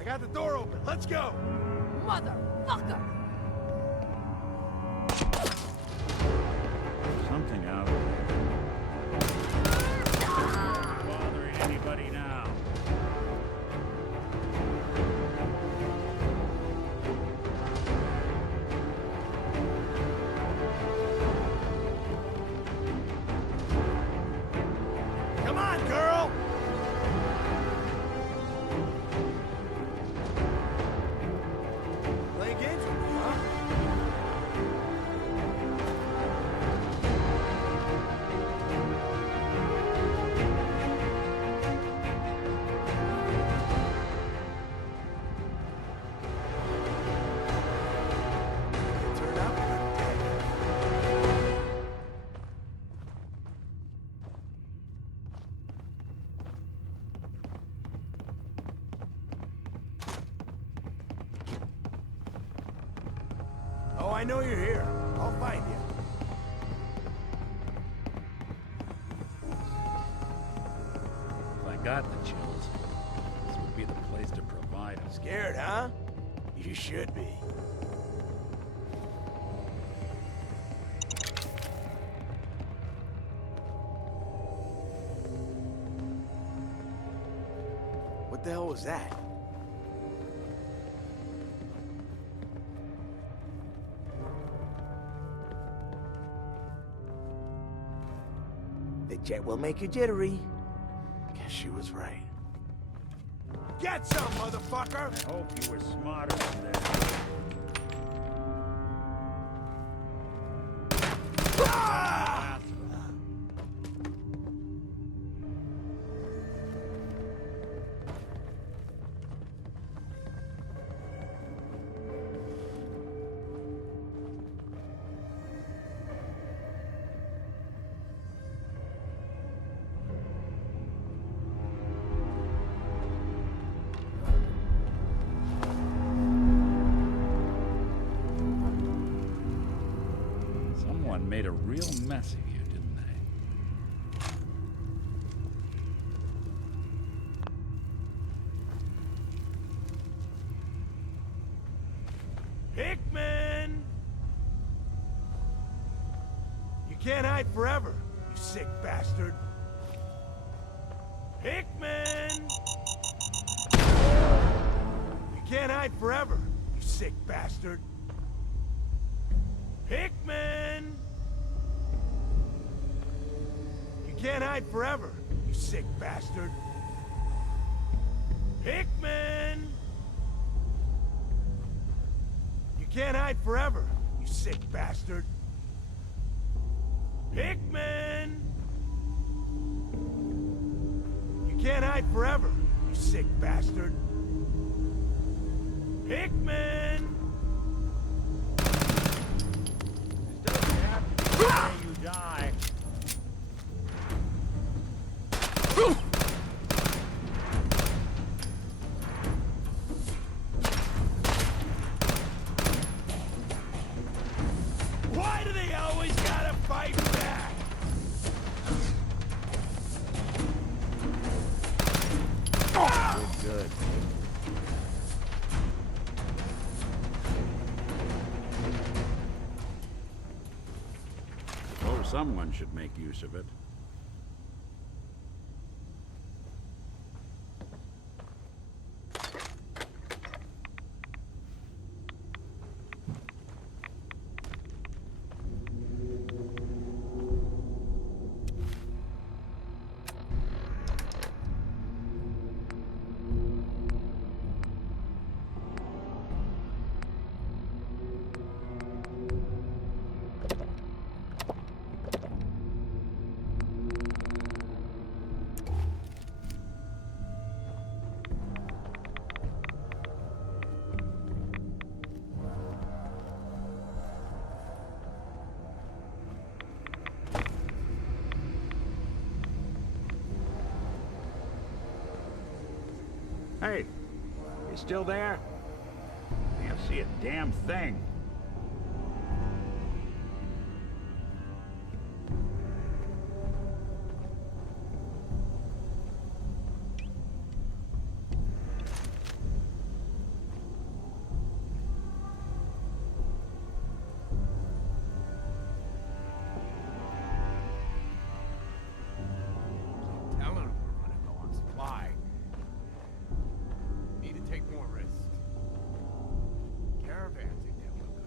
I got the door open. Let's go. Motherfucker! Something out there. Not bothering anybody now. Come on, girl. Play games with me, huh? Turn up a good day. Oh, I know you're here. I'll find you. If I got the chills, this would be the place to provide them. Scared, huh? You should be. What the hell was that? jet will make you jittery. Guess she was right. Get some, motherfucker! I hope you were smarter than that. Someone made a real mess of you, didn't they? Pickman! You can't hide forever, you sick bastard. Pickman! You can't hide forever, you sick bastard. Pickman! You can't hide forever, you sick bastard. Pickman! You can't hide forever, you sick bastard. Pickman! You can't hide forever, you sick bastard. Pickman! You die. Why do they always gotta fight back? Good. Oh, someone should make use of it. Hey, you still there? Can't see a damn thing. Tell him we're running low on supply. Need to take more risks. Caravans ain't that look good.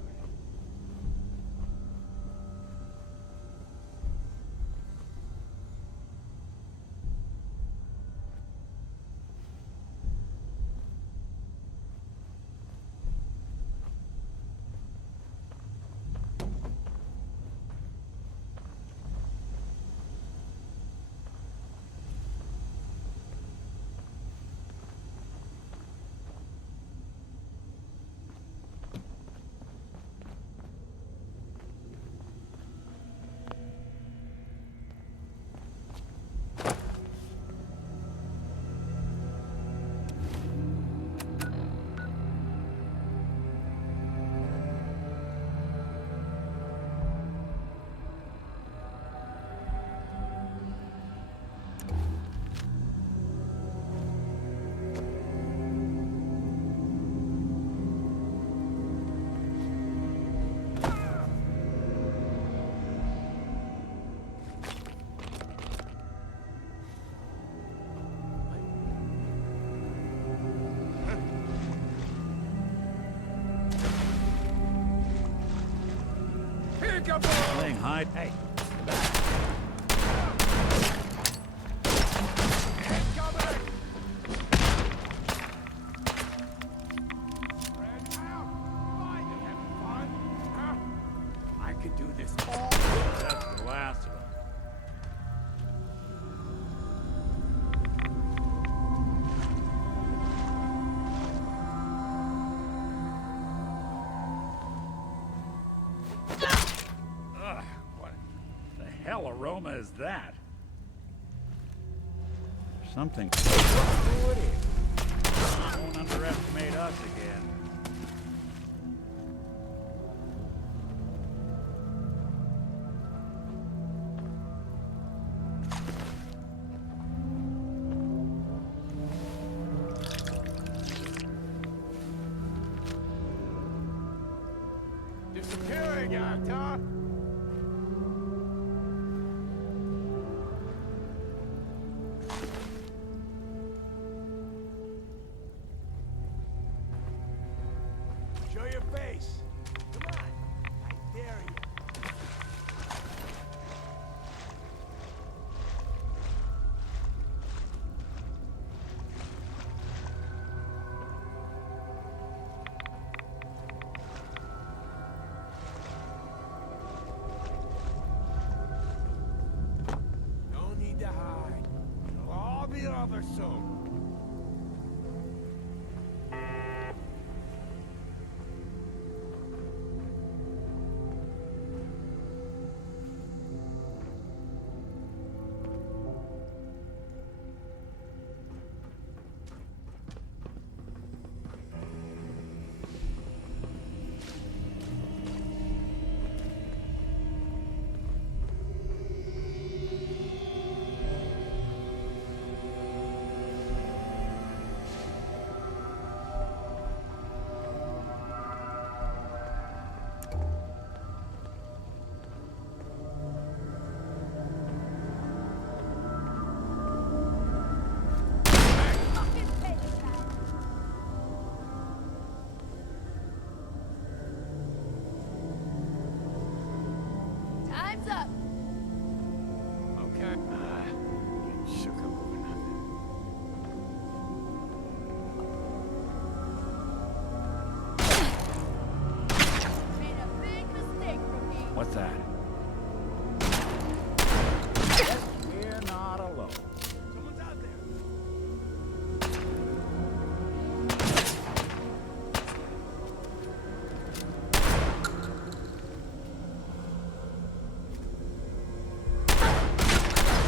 Playing hide. Hey, come back. could do this all. That's the last of them. Ugh, what the hell aroma is that? Something. Don't underestimate us again. Disappearing act, huh? Show your face. Come on. I dare you. No need to hide. It'll all be over soon. Time's up. Okay. Getting shook up over nothing. Made a big mistake from me. What's that? We're not alone. Someone's out there.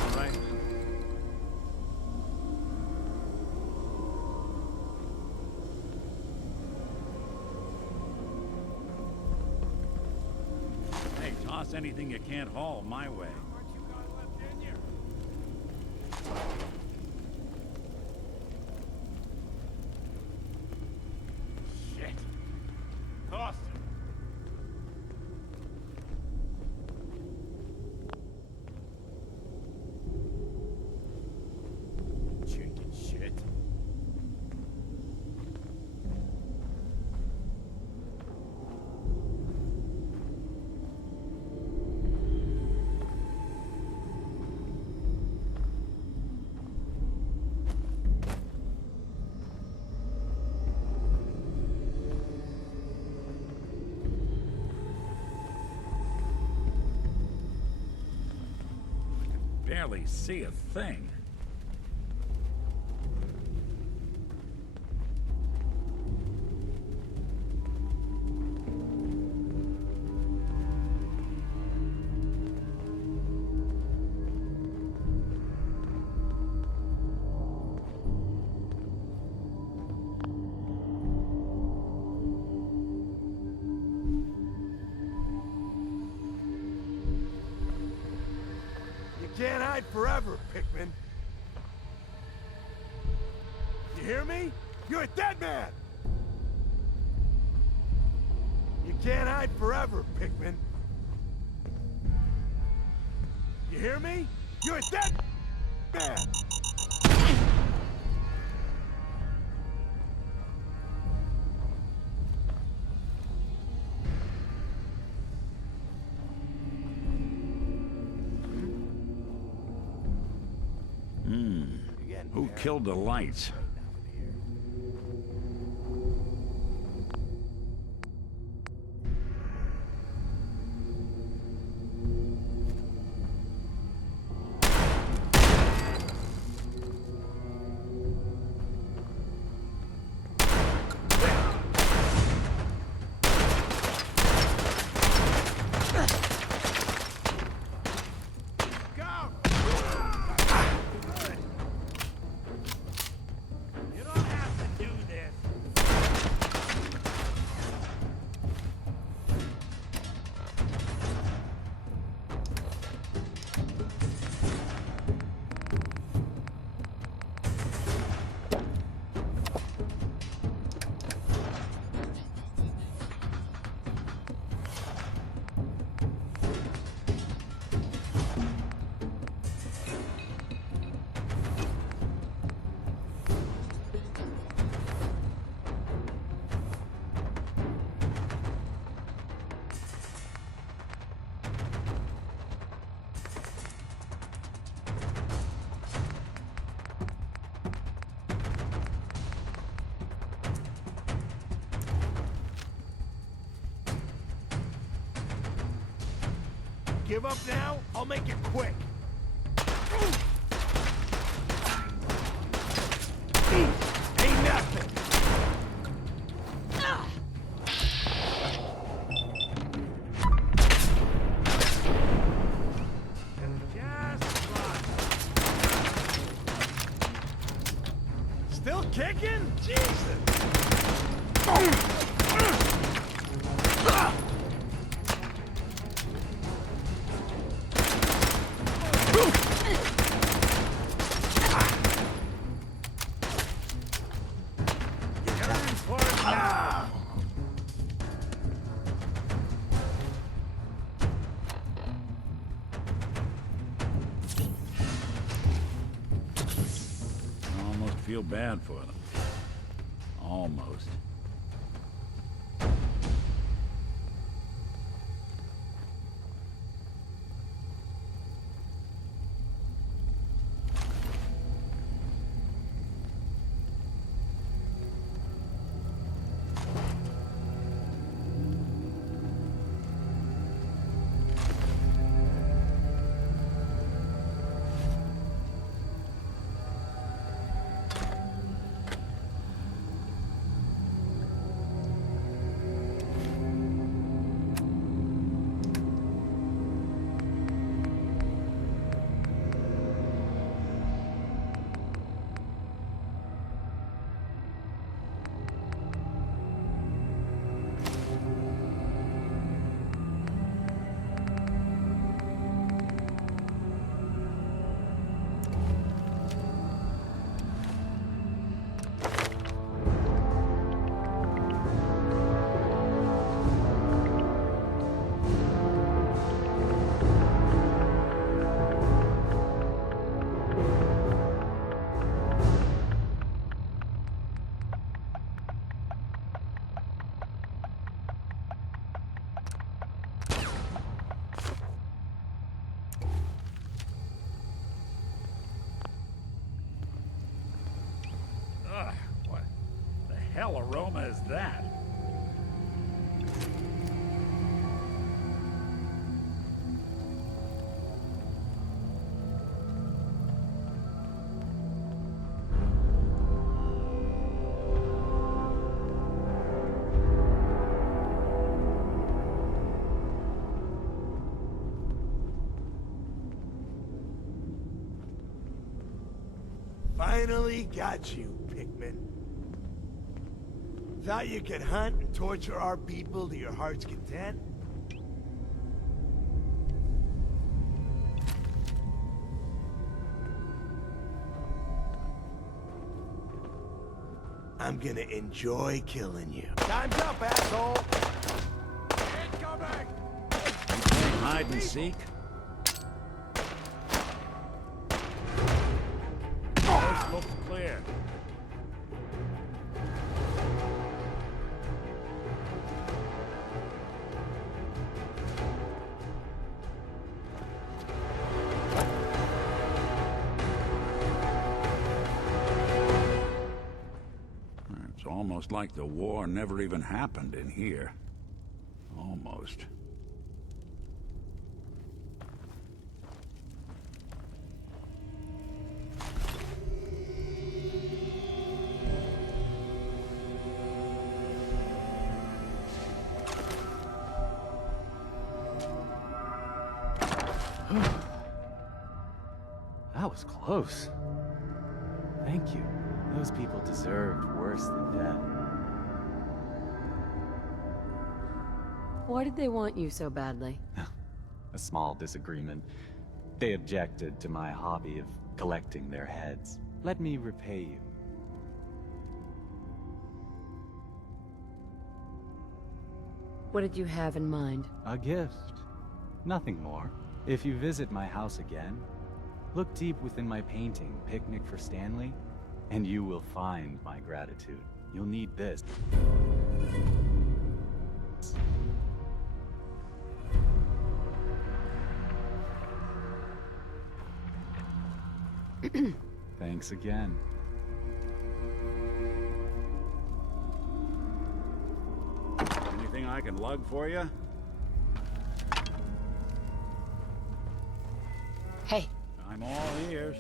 All right. Hey, toss anything you can't haul my way. Aren't you guys left in here? Shit. Tossed it. Chicken shit. Barely see a thing. You can't hide forever, Pickman. You hear me? You're a dead man! You can't hide forever, Pickman. You hear me? You're a dead man! Who killed the lights? give up now? I'll make it quick. Ain't nothing. Still kicking? Jesus! Feel bad for them. Almost. What the hell aroma is that? Finally got you, Pickman. Thought you could hunt and torture our people to your heart's content? I'm gonna enjoy killing you. Time's up, asshole! Incoming! Hide and seek? Looks clear. It's almost like the war never even happened in here. Almost. That was close. Thank you. Those people deserved worse than death. Why did they want you so badly? A small disagreement. They objected to my hobby of collecting their heads. Let me repay you. What did you have in mind? A gift. Nothing more. If you visit my house again, look deep within my painting, Picnic for Stanley, and you will find my gratitude. You'll need this. Thanks again. Anything I can lug for you? Hey. I'm all ears.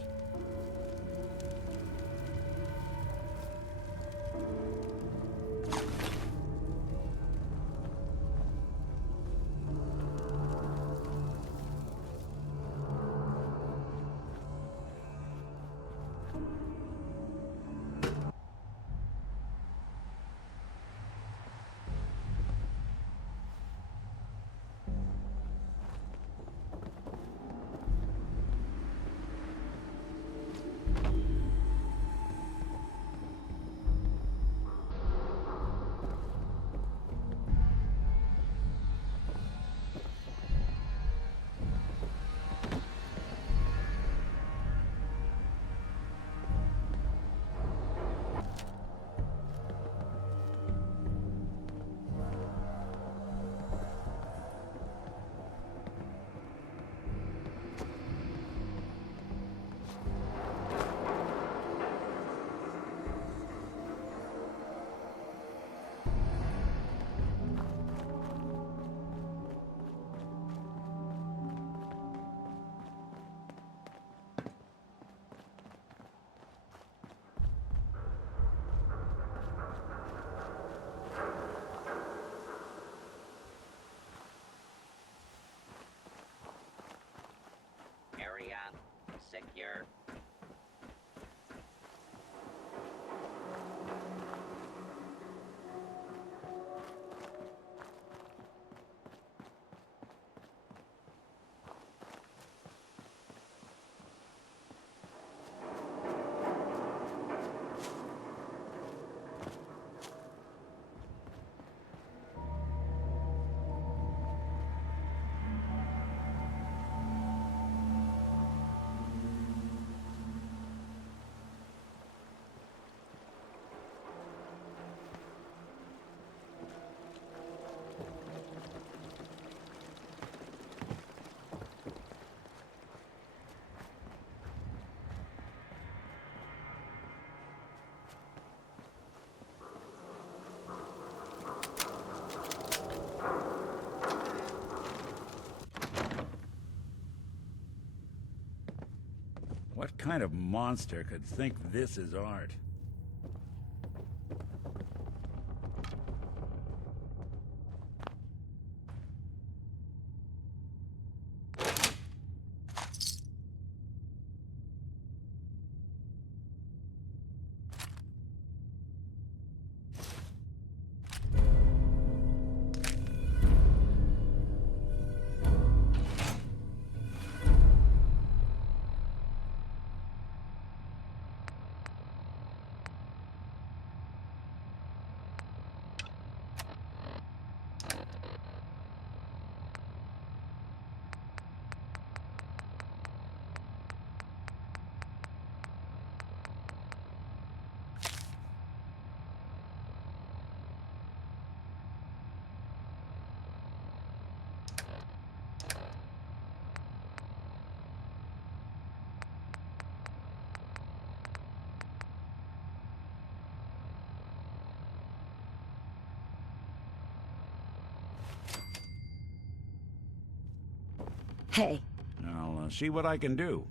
Area secure. What kind of monster could think this is art? Hey. I'll see what I can do.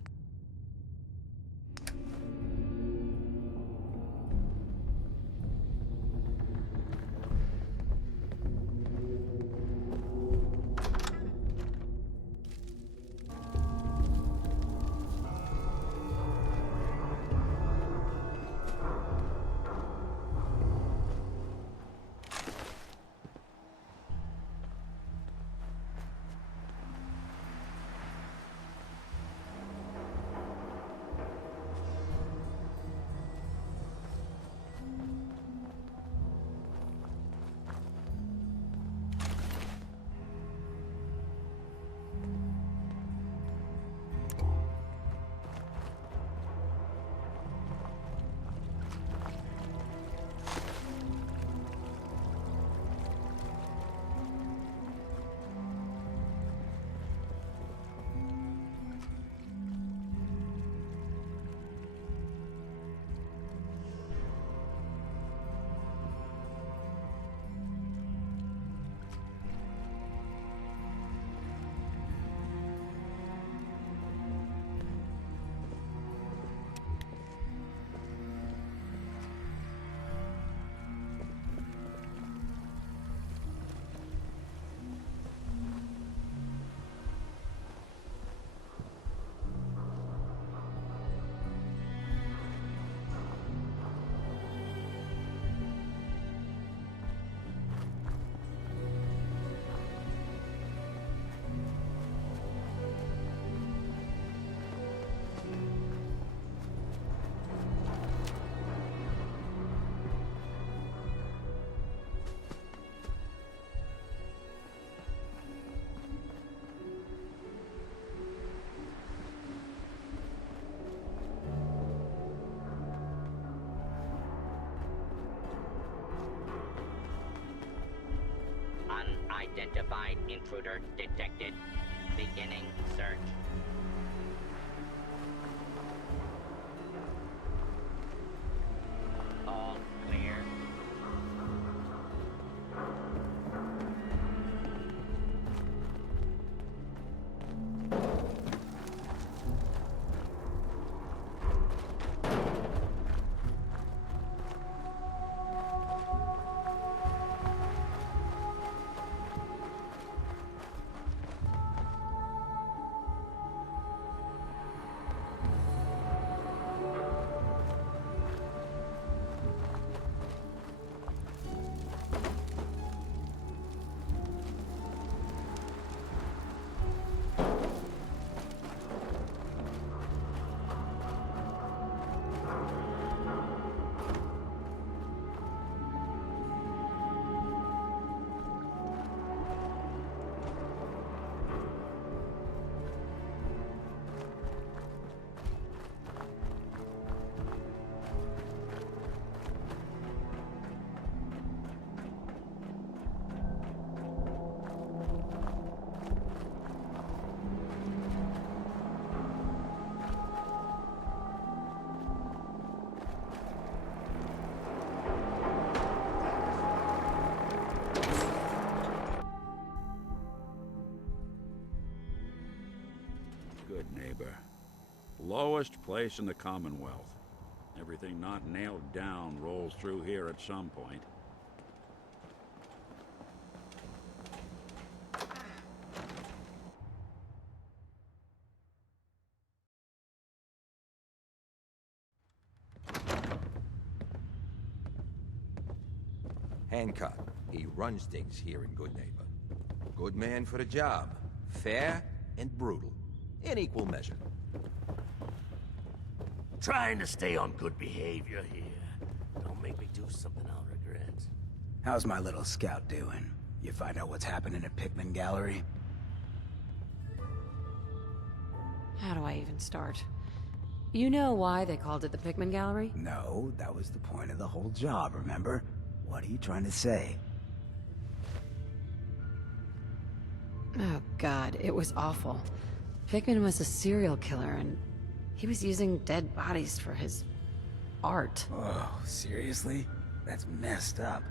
Unidentified intruder detected. Beginning search. All clear. Goodneighbor. Lowest place in the Commonwealth. Everything not nailed down rolls through here at some point. Hancock. He runs things here in Goodneighbor. Good man for the job. Fair and brutal. In equal measure. Trying to stay on good behavior here. Don't make me do something I'll regret. How's my little scout doing? You find out what's happening at Pickman Gallery? How do I even start? You know why they called it the Pickman Gallery? No, that was the point of the whole job, remember? What are you trying to say? Oh god, it was awful. Pickman was a serial killer and he was using dead bodies for his art. Oh, seriously? That's messed up.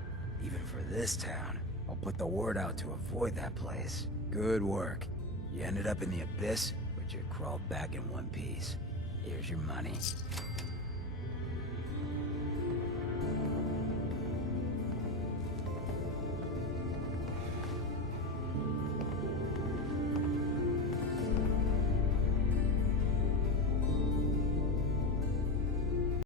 Even for this town. I'll put the word out to avoid that place. Good work. You ended up in the abyss, but you crawled back in one piece. Here's your money.